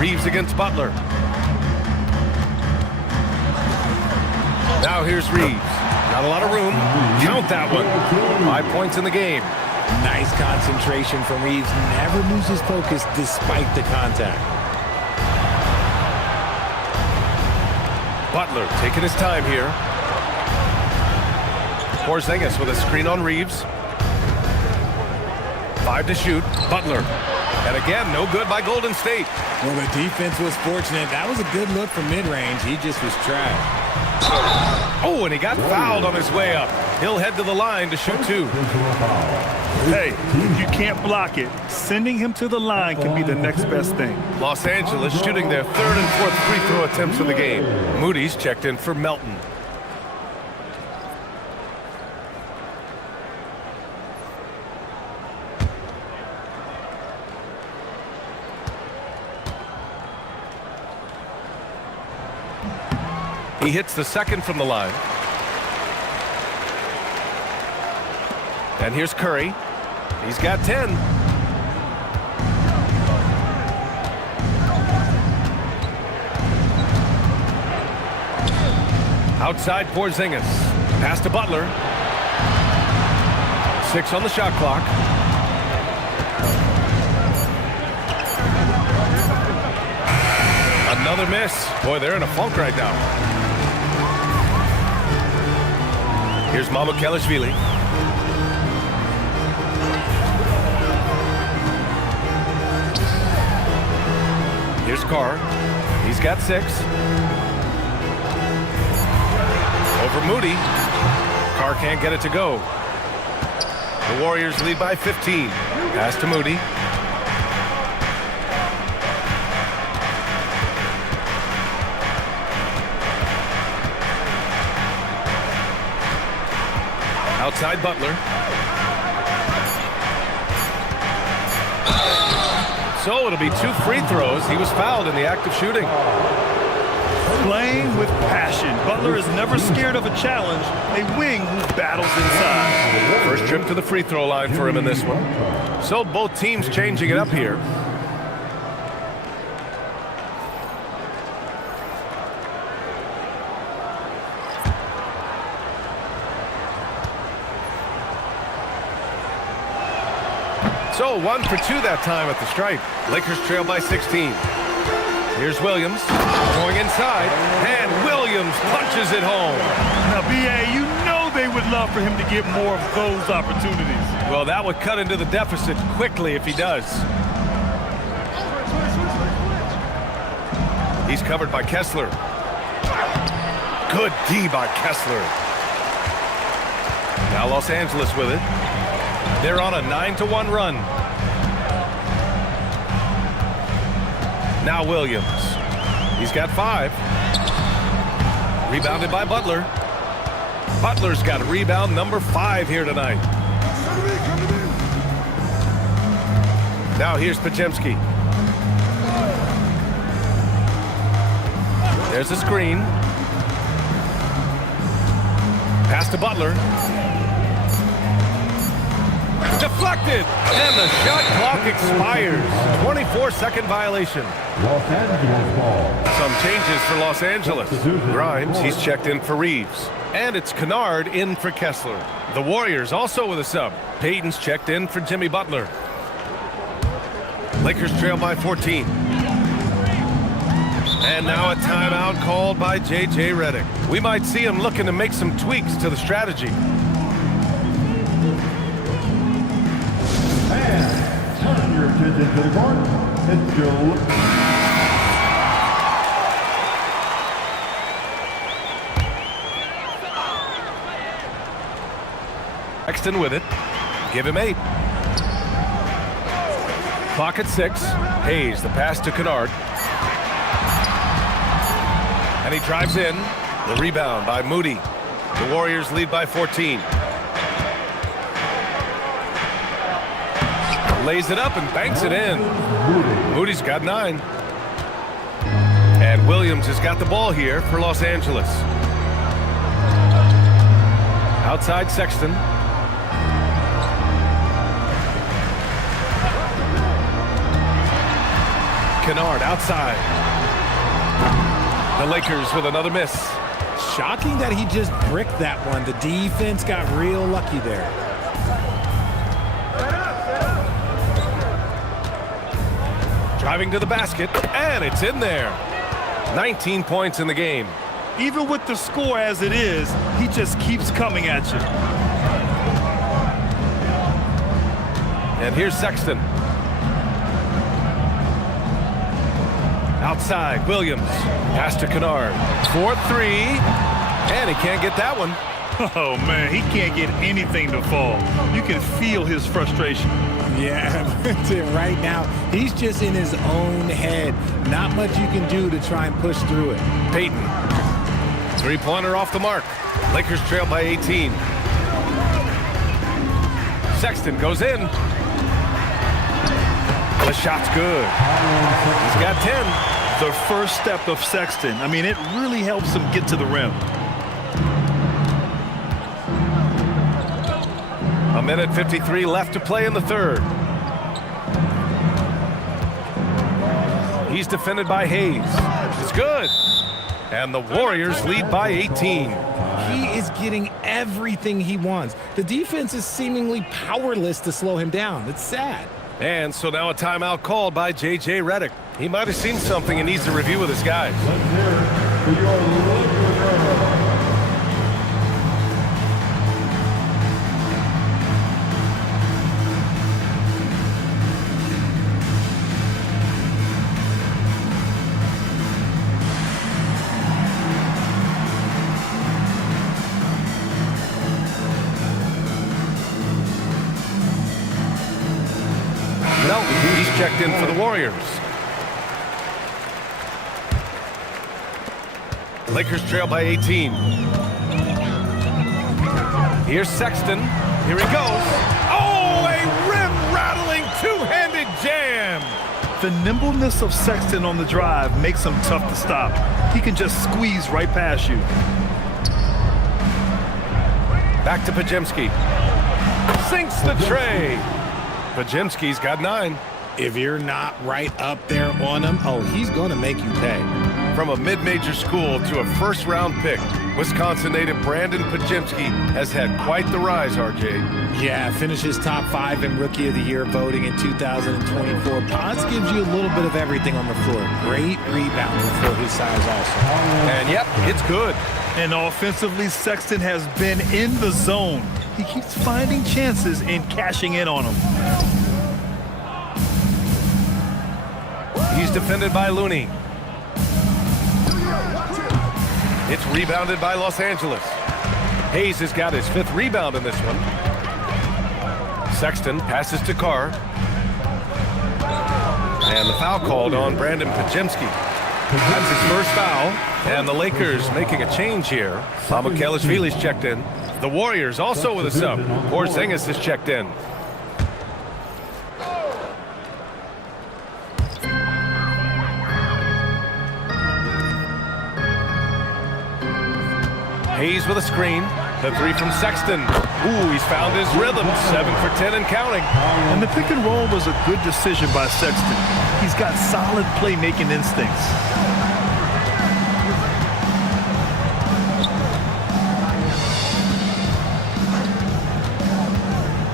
Reeves against Butler. Now here's Reeves. Not a lot of room. Count that one. 5 points in the game. Nice concentration from Reeves. Never loses focus despite the contact. Butler taking his time here. Porzingis with a screen on Reeves. 5 to shoot. Butler. And again, no good by Golden State. Well, the defense was fortunate. That was a good look from mid-range. He just was trash. Oh, and he got fouled on his way up. He'll head to the line to shoot 2. Hey, if you can't block it, sending him to the line can be the next best thing. Los Angeles shooting their 3rd and 4th free throw attempts of the game. Moody's checked in for Melton. He hits the 2nd from the line. And here's Curry. He's got 10. Outside Porzingis. Pass to Butler. 6 on the shot clock. Another miss. Boy, they're in a funk right now. Here's Mamukelashvili. Here's Carr. He's got 6. Over Moody. Carr can't get it to go. The Warriors lead by 15. Pass to Moody. Outside Butler. So it'll be 2 free throws. He was fouled in the act of shooting. Playing with passion. Butler is never scared of a challenge. A wing who battles inside. First trip to the free throw line for him in this one. So both teams changing it up here. So 1 for 2 that time at the stripe. Lakers trail by 16. Here's Williams going inside, and Williams punches it home. Now, B.A., you know they would love for him to get more of those opportunities. Well, that would cut into the deficit quickly if he does. He's covered by Kessler. Good D by Kessler. Now Los Angeles with it. They're on a 9-1 run. Now Williams. He's got 5. Rebounded by Butler. Butler's got rebound number 5 here tonight. Now here's Podziemski. There's a screen. Pass to Butler. Deflected, and the shot clock expires. 24-second violation. Los Angeles ball. Some changes for Los Angeles. Grimes, he's checked in for Reeves. And it's Kennard in for Kessler. The Warriors also with a sub. Payton's checked in for Jimmy Butler. Lakers trail by 14. And now a timeout called by J.J. Redick. We might see him looking to make some tweaks to the strategy. And turn your attention to the court. It's your... Sexton with it. Give him 8. Clock at 6. Hayes, the pass to Kennard. And he drives in. The rebound by Moody. The Warriors lead by 14. Lays it up and banks it in. Moody's got 9. And Williams has got the ball here for Los Angeles. Outside Sexton. Kennard outside. The Lakers with another miss. Shocking that he just bricked that one. The defense got real lucky there. Driving to the basket, and it's in there. 19 points in the game. Even with the score as it is, he just keeps coming at you. And here's Sexton. Outside, Williams. Pass to Kennard. 4-3. And he can't get that one. Oh, man, he can't get anything to fall. You can feel his frustration. Yeah, right now, he's just in his own head. Not much you can do to try and push through it. Payton. 3-pointer off the mark. Lakers trail by 18. Sexton goes in. The shot's good. He's got 10. The first step of Sexton, I mean, it really helps him get to the rim. A minute 53 left to play in the third. He's defended by Hayes. It's good. And the Warriors lead by 18. He is getting everything he wants. The defense is seemingly powerless to slow him down. It's sad. And so now a timeout called by J.J. Redick. He might have seen something and needs to review with his guys. Let's hear it for your Lakers girl. No, he's checked in for the Warriors. Lakers trail by 18. Here's Sexton. Here he goes. Oh, a rim-rattling two-handed jam. The nimbleness of Sexton on the drive makes him tough to stop. He can just squeeze right past you. Back to Podziemski. Sinks the tray. Podziemski's got 9. If you're not right up there on him, oh, he's going to make you pay. From a mid-major school to a first-round pick, Wisconsin native Brandon Pajemski has had quite the rise, RJ. Yeah, finishes top 5 in Rookie of the Year voting in 2024. Paz gives you a little bit of everything on the floor. Great rebounder for his size also. And yep, it's good. And offensively, Sexton has been in the zone. He keeps finding chances and cashing in on them. He's defended by Looney. It's rebounded by Los Angeles. Hayes has got his 5th rebound in this one. Sexton passes to Carr. And the foul called on Brandon Pajemski. That's his first foul. And the Lakers making a change here. Mamukelashvili's checked in. The Warriors also with a sub. Porzingis is checked in. Hayes with a screen. The 3 from Sexton. Ooh, he's found his rhythm. 7 for 10 and counting. And the pick and roll was a good decision by Sexton. He's got solid playmaking instincts.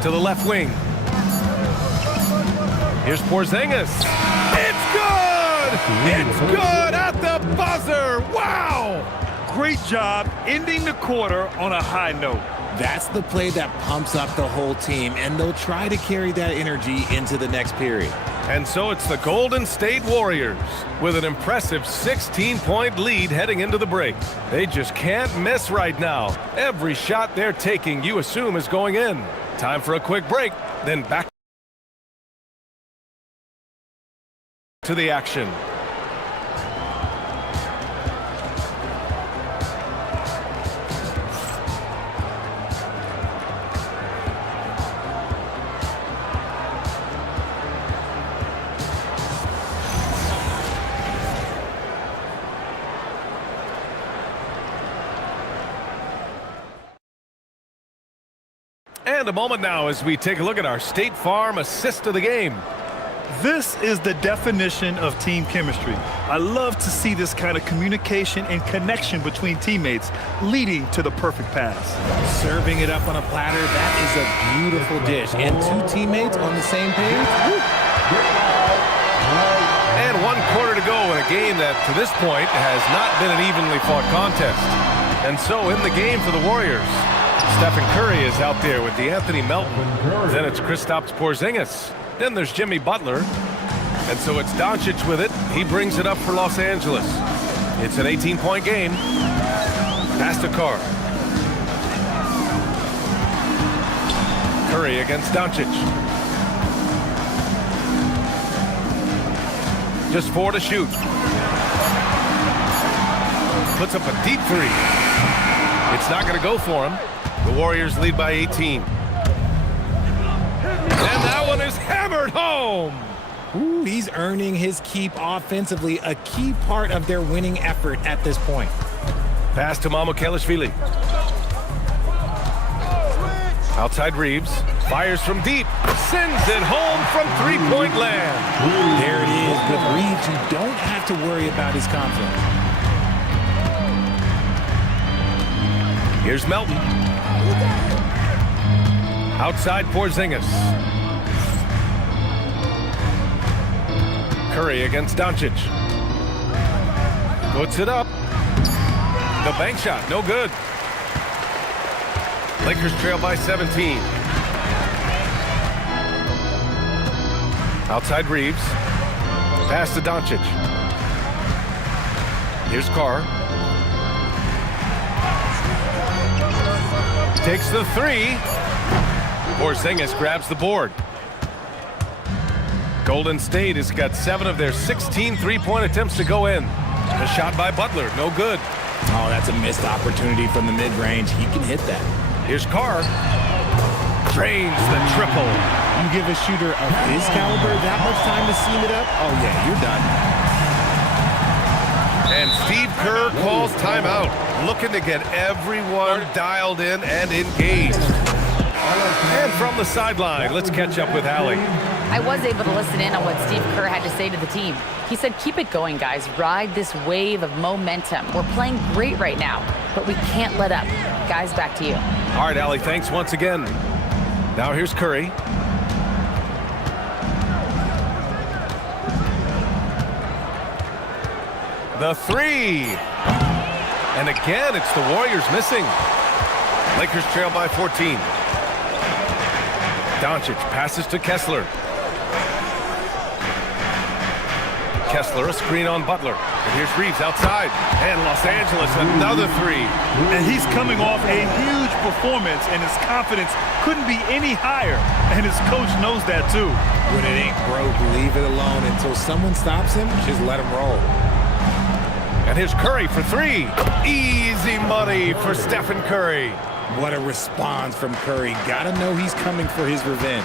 To the left wing. Here's Porzingis. It's good! It's good at the buzzer! Wow! Great job ending the quarter on a high note. That's the play that pumps up the whole team, and they'll try to carry that energy into the next period. And so it's the Golden State Warriors with an impressive 16-point lead heading into the break. They just can't miss right now. Every shot they're taking, you assume, is going in. Time for a quick break, then back to the action. And a moment now as we take a look at our State Farm assist of the game. This is the definition of team chemistry. I love to see this kind of communication and connection between teammates leading to the perfect pass. Serving it up on a platter, that is a beautiful dish. And 2 teammates on the same page. Woo. And 1 quarter to go in a game that to this point has not been an evenly fought contest. And so in the game for the Warriors, Stephen Curry is out there with Anthony Melton. Then it's Kristaps Porzingis. Then there's Jimmy Butler. And so it's Doncic with it. He brings it up for Los Angeles. It's an 18-point game. Pass to Carr. Curry against Doncic. Just 4 to shoot. Puts up a deep 3. It's not going to go for him. The Warriors lead by 18. And that one is hammered home. Ooh, he's earning his keep offensively, a key part of their winning effort at this point. Pass to Mamukelashvili. Outside Reeves. Fires from deep. Sends it home from 3-point land. There it is. With Reeves, you don't have to worry about his confidence. Here's Melton. Outside Porzingis. Curry against Doncic. Puts it up. The bank shot, no good. Lakers trail by 17. Outside Reeves. Pass to Doncic. Here's Carr. Takes the 3. Porzingis grabs the board. Golden State has got 7 of their 16 three-point attempts to go in. A shot by Butler, no good. Oh, that's a missed opportunity from the mid-range. He can hit that. Here's Carr. Drains the triple. You give a shooter of his caliber that much time to seam it up, oh yeah, you're done. And Steve Kerr calls timeout, looking to get everyone dialed in and engaged. And from the sideline, let's catch up with Allie. I was able to listen in on what Steve Kerr had to say to the team. He said, keep it going, guys. Ride this wave of momentum. We're playing great right now, but we can't let up. Guys, back to you. All right, Allie, thanks once again. Now here's Curry. The three. And again, it's the Warriors missing. Lakers trail by 14. Doncic passes to Kessler. Kessler, a screen on Butler. And here's Reeves outside. And Los Angeles, another three. And he's coming off a huge performance, and his confidence couldn't be any higher. And his coach knows that, too. When it ain't broke, leave it alone until someone stops him. Just let him roll. And here's Curry for three. Easy money for Stephen Curry. What a response from Curry. Gotta know he's coming for his revenge.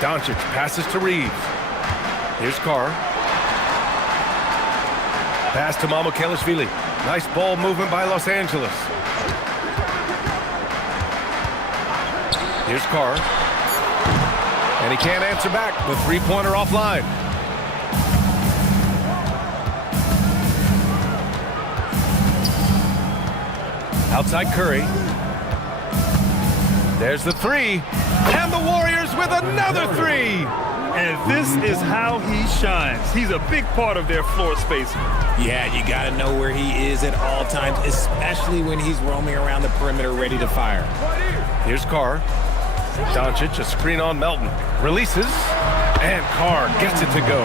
Doncic passes to Reeves. Here's Carr. Pass to Mamukelashvili. Nice ball movement by Los Angeles. Here's Carr. And he can't answer back. The three-pointer offline. Outside Curry. There's the three. And the Warriors with another three. And this is how he shines. He's a big part of their floor space. Yeah, you got to know where he is at all times, especially when he's roaming around the perimeter ready to fire. Here's Carr. Doncic, a screen on Melton. Releases. And Carr gets it to go.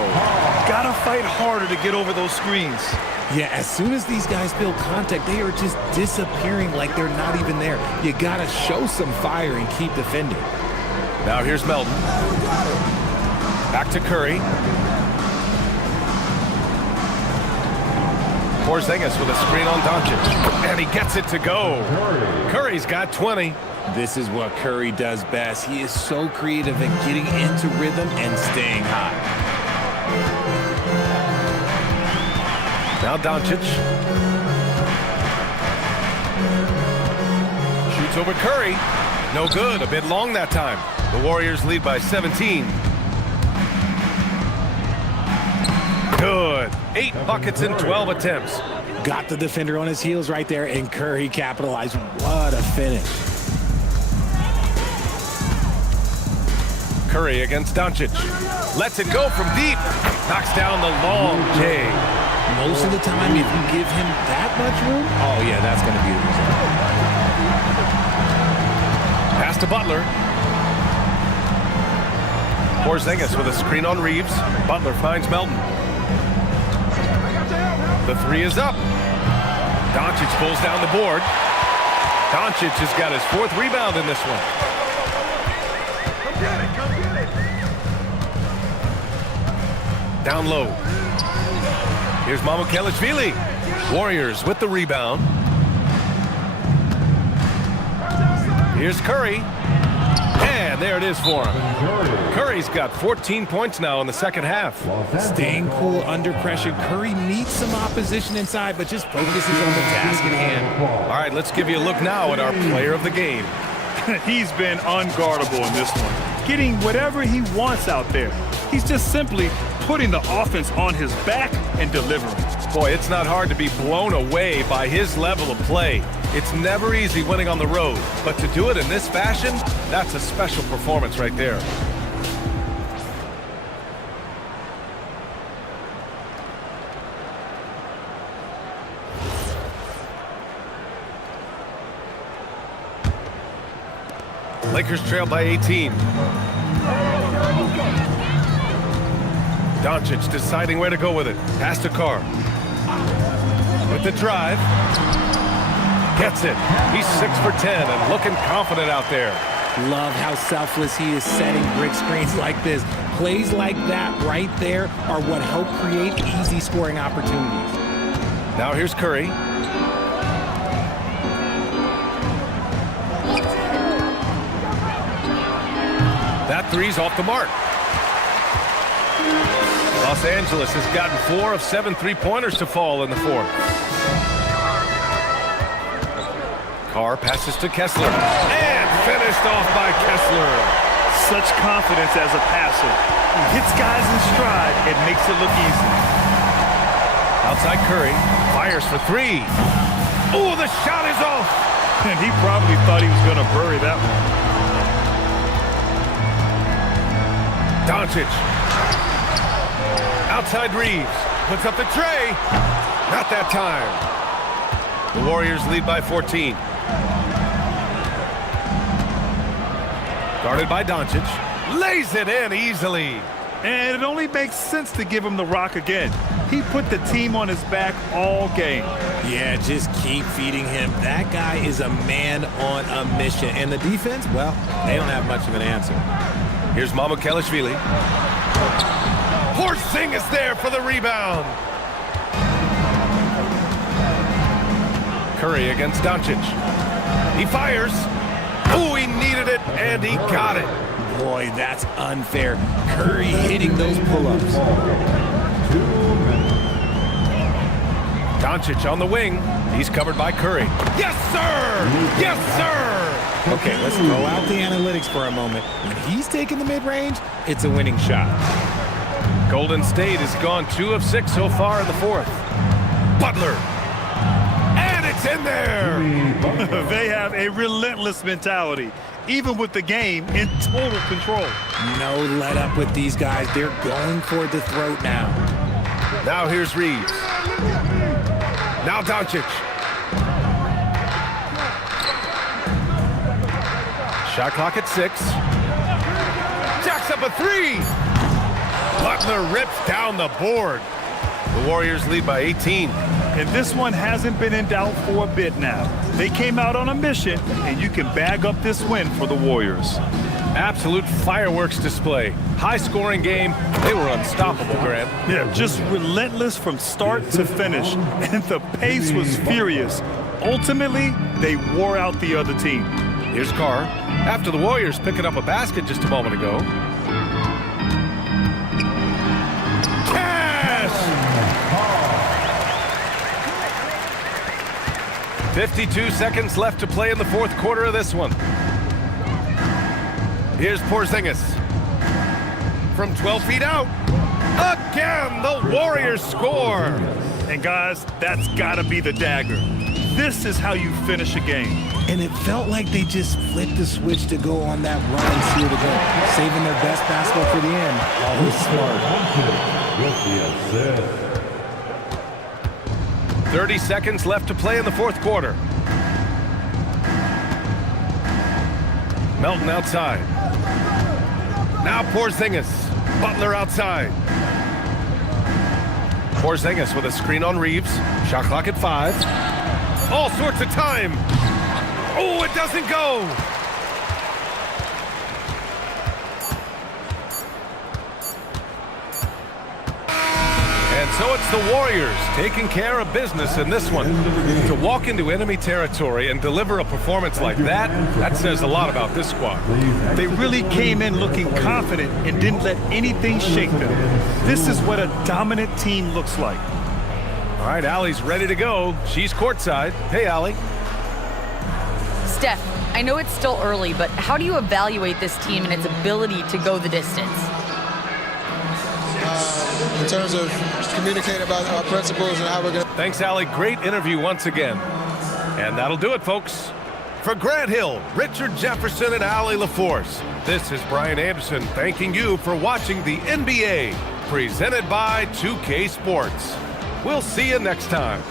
Gotta fight harder to get over those screens. Yeah, as soon as these guys build contact, they are just disappearing like they're not even there. You got to show some fire and keep defending. Now here's Melton. Back to Curry. Porzingis with a screen on Doncic. And he gets it to go. Curry's got 20. This is what Curry does best. He is so creative in getting into rhythm and staying hot. Now Doncic. Shoots over Curry. No good. A bit long that time. The Warriors lead by 17. Good. 8 buckets in 12 attempts. Got the defender on his heels right there, and Curry capitalized. What a finish. Curry against Doncic. Lets it go from deep. Knocks down the long J. Most of the time, if you give him that much room, oh, yeah, that's going to be the result. Pass to Butler. Porzingis with a screen on Reeves. Butler finds Melton. The three is up. Doncic pulls down the board. Doncic has got his 4th rebound in this one. Down low. Here's Mamukelashvili. Warriors with the rebound. Here's Curry. And there it is for him. Curry's got 14 points now in the second half. Staying cool under pressure. Curry meets some opposition inside, but just focuses on the task at hand. All right, let's give you a look now at our player of the game. He's been unguardable in this one, getting whatever he wants out there. He's just simply putting the offense on his back and delivering. Boy, it's not hard to be blown away by his level of play. It's never easy winning on the road, but to do it in this fashion, that's a special performance right there. Lakers trail by 18. Doncic deciding where to go with it. Pass to Carr. With the drive. Gets it. He's 6 for 10 and looking confident out there. Love how selfless he is setting brick screens like this. Plays like that right there are what help create easy scoring opportunities. Now here's Curry. That three's off the mark. Los Angeles has gotten 4 of 7 three-pointers to fall in the 4th. Carr passes to Kessler. And finished off by Kessler. Such confidence as a passer. He hits guys in stride and makes it look easy. Outside Curry. Fires for three. Oh, the shot is off. And he probably thought he was going to bury that one. Doncic. Outside Reeves. Puts up the tray. Not that time. The Warriors lead by 14. Guarded by Doncic. Lays it in easily. And it only makes sense to give him the rock again. He put the team on his back all game. Yeah, just keep feeding him. That guy is a man on a mission. And the defense, well, they don't have much of an answer. Here's Mamukelashvili. Porzingis there for the rebound. Curry against Doncic. He fires. Oh, he needed it, and he got it. Boy, that's unfair. Curry hitting those pull-ups. Doncic on the wing. He's covered by Curry. Yes, sir! Yes, sir! Okay, let's throw out the analytics for a moment. When he's taking the mid-range, it's a winning shot. Golden State has gone 2 of 6 so far in the fourth. Butler. And it's in there! They have a relentless mentality, even with the game in total control. No let up with these guys. They're going for the throat now. Now here's Reeves. Now Doncic. Shot clock at 6. Jacks up a 3. Butler rips down the board. The Warriors lead by 18. And this one hasn't been in doubt for a bit now. They came out on a mission, and you can bag up this win for the Warriors. Absolute fireworks display. High-scoring game. They were unstoppable, Grant. Yeah, just relentless from start to finish. And the pace was furious. Ultimately, they wore out the other team. Here's Carr. After the Warriors picking up a basket just a moment ago. Cash! 52 seconds left to play in the fourth quarter of this one. Here's Porzingis. From 12 feet out. Again, the Warriors score. And guys, that's got to be the dagger. This is how you finish a game. And it felt like they just flipped the switch to go on that run and seal the game, saving their best basketball for the end. It was smart. With the assist. 30 seconds left to play in the fourth quarter. Melton outside. Now Porzingis. Butler outside. Porzingis with a screen on Reeves. Shot clock at 5. All sorts of time. Oh, it doesn't go. And so it's the Warriors taking care of business in this one. To walk into enemy territory and deliver a performance like that says a lot about this squad. They really came in looking confident and didn't let anything shake them. This is what a dominant team looks like. All right, Allie's ready to go. She's courtside. Hey, Allie. Steph, I know it's still early, but how do you evaluate this team and its ability to go the distance? In terms of communicating about our principles and how we're going to... Thanks, Allie. Great interview once again. And that'll do it, folks. For Grant Hill, Richard Jefferson, and Allie LaForce, this is Brian Anderson thanking you for watching the NBA, presented by 2K Sports. We'll see you next time.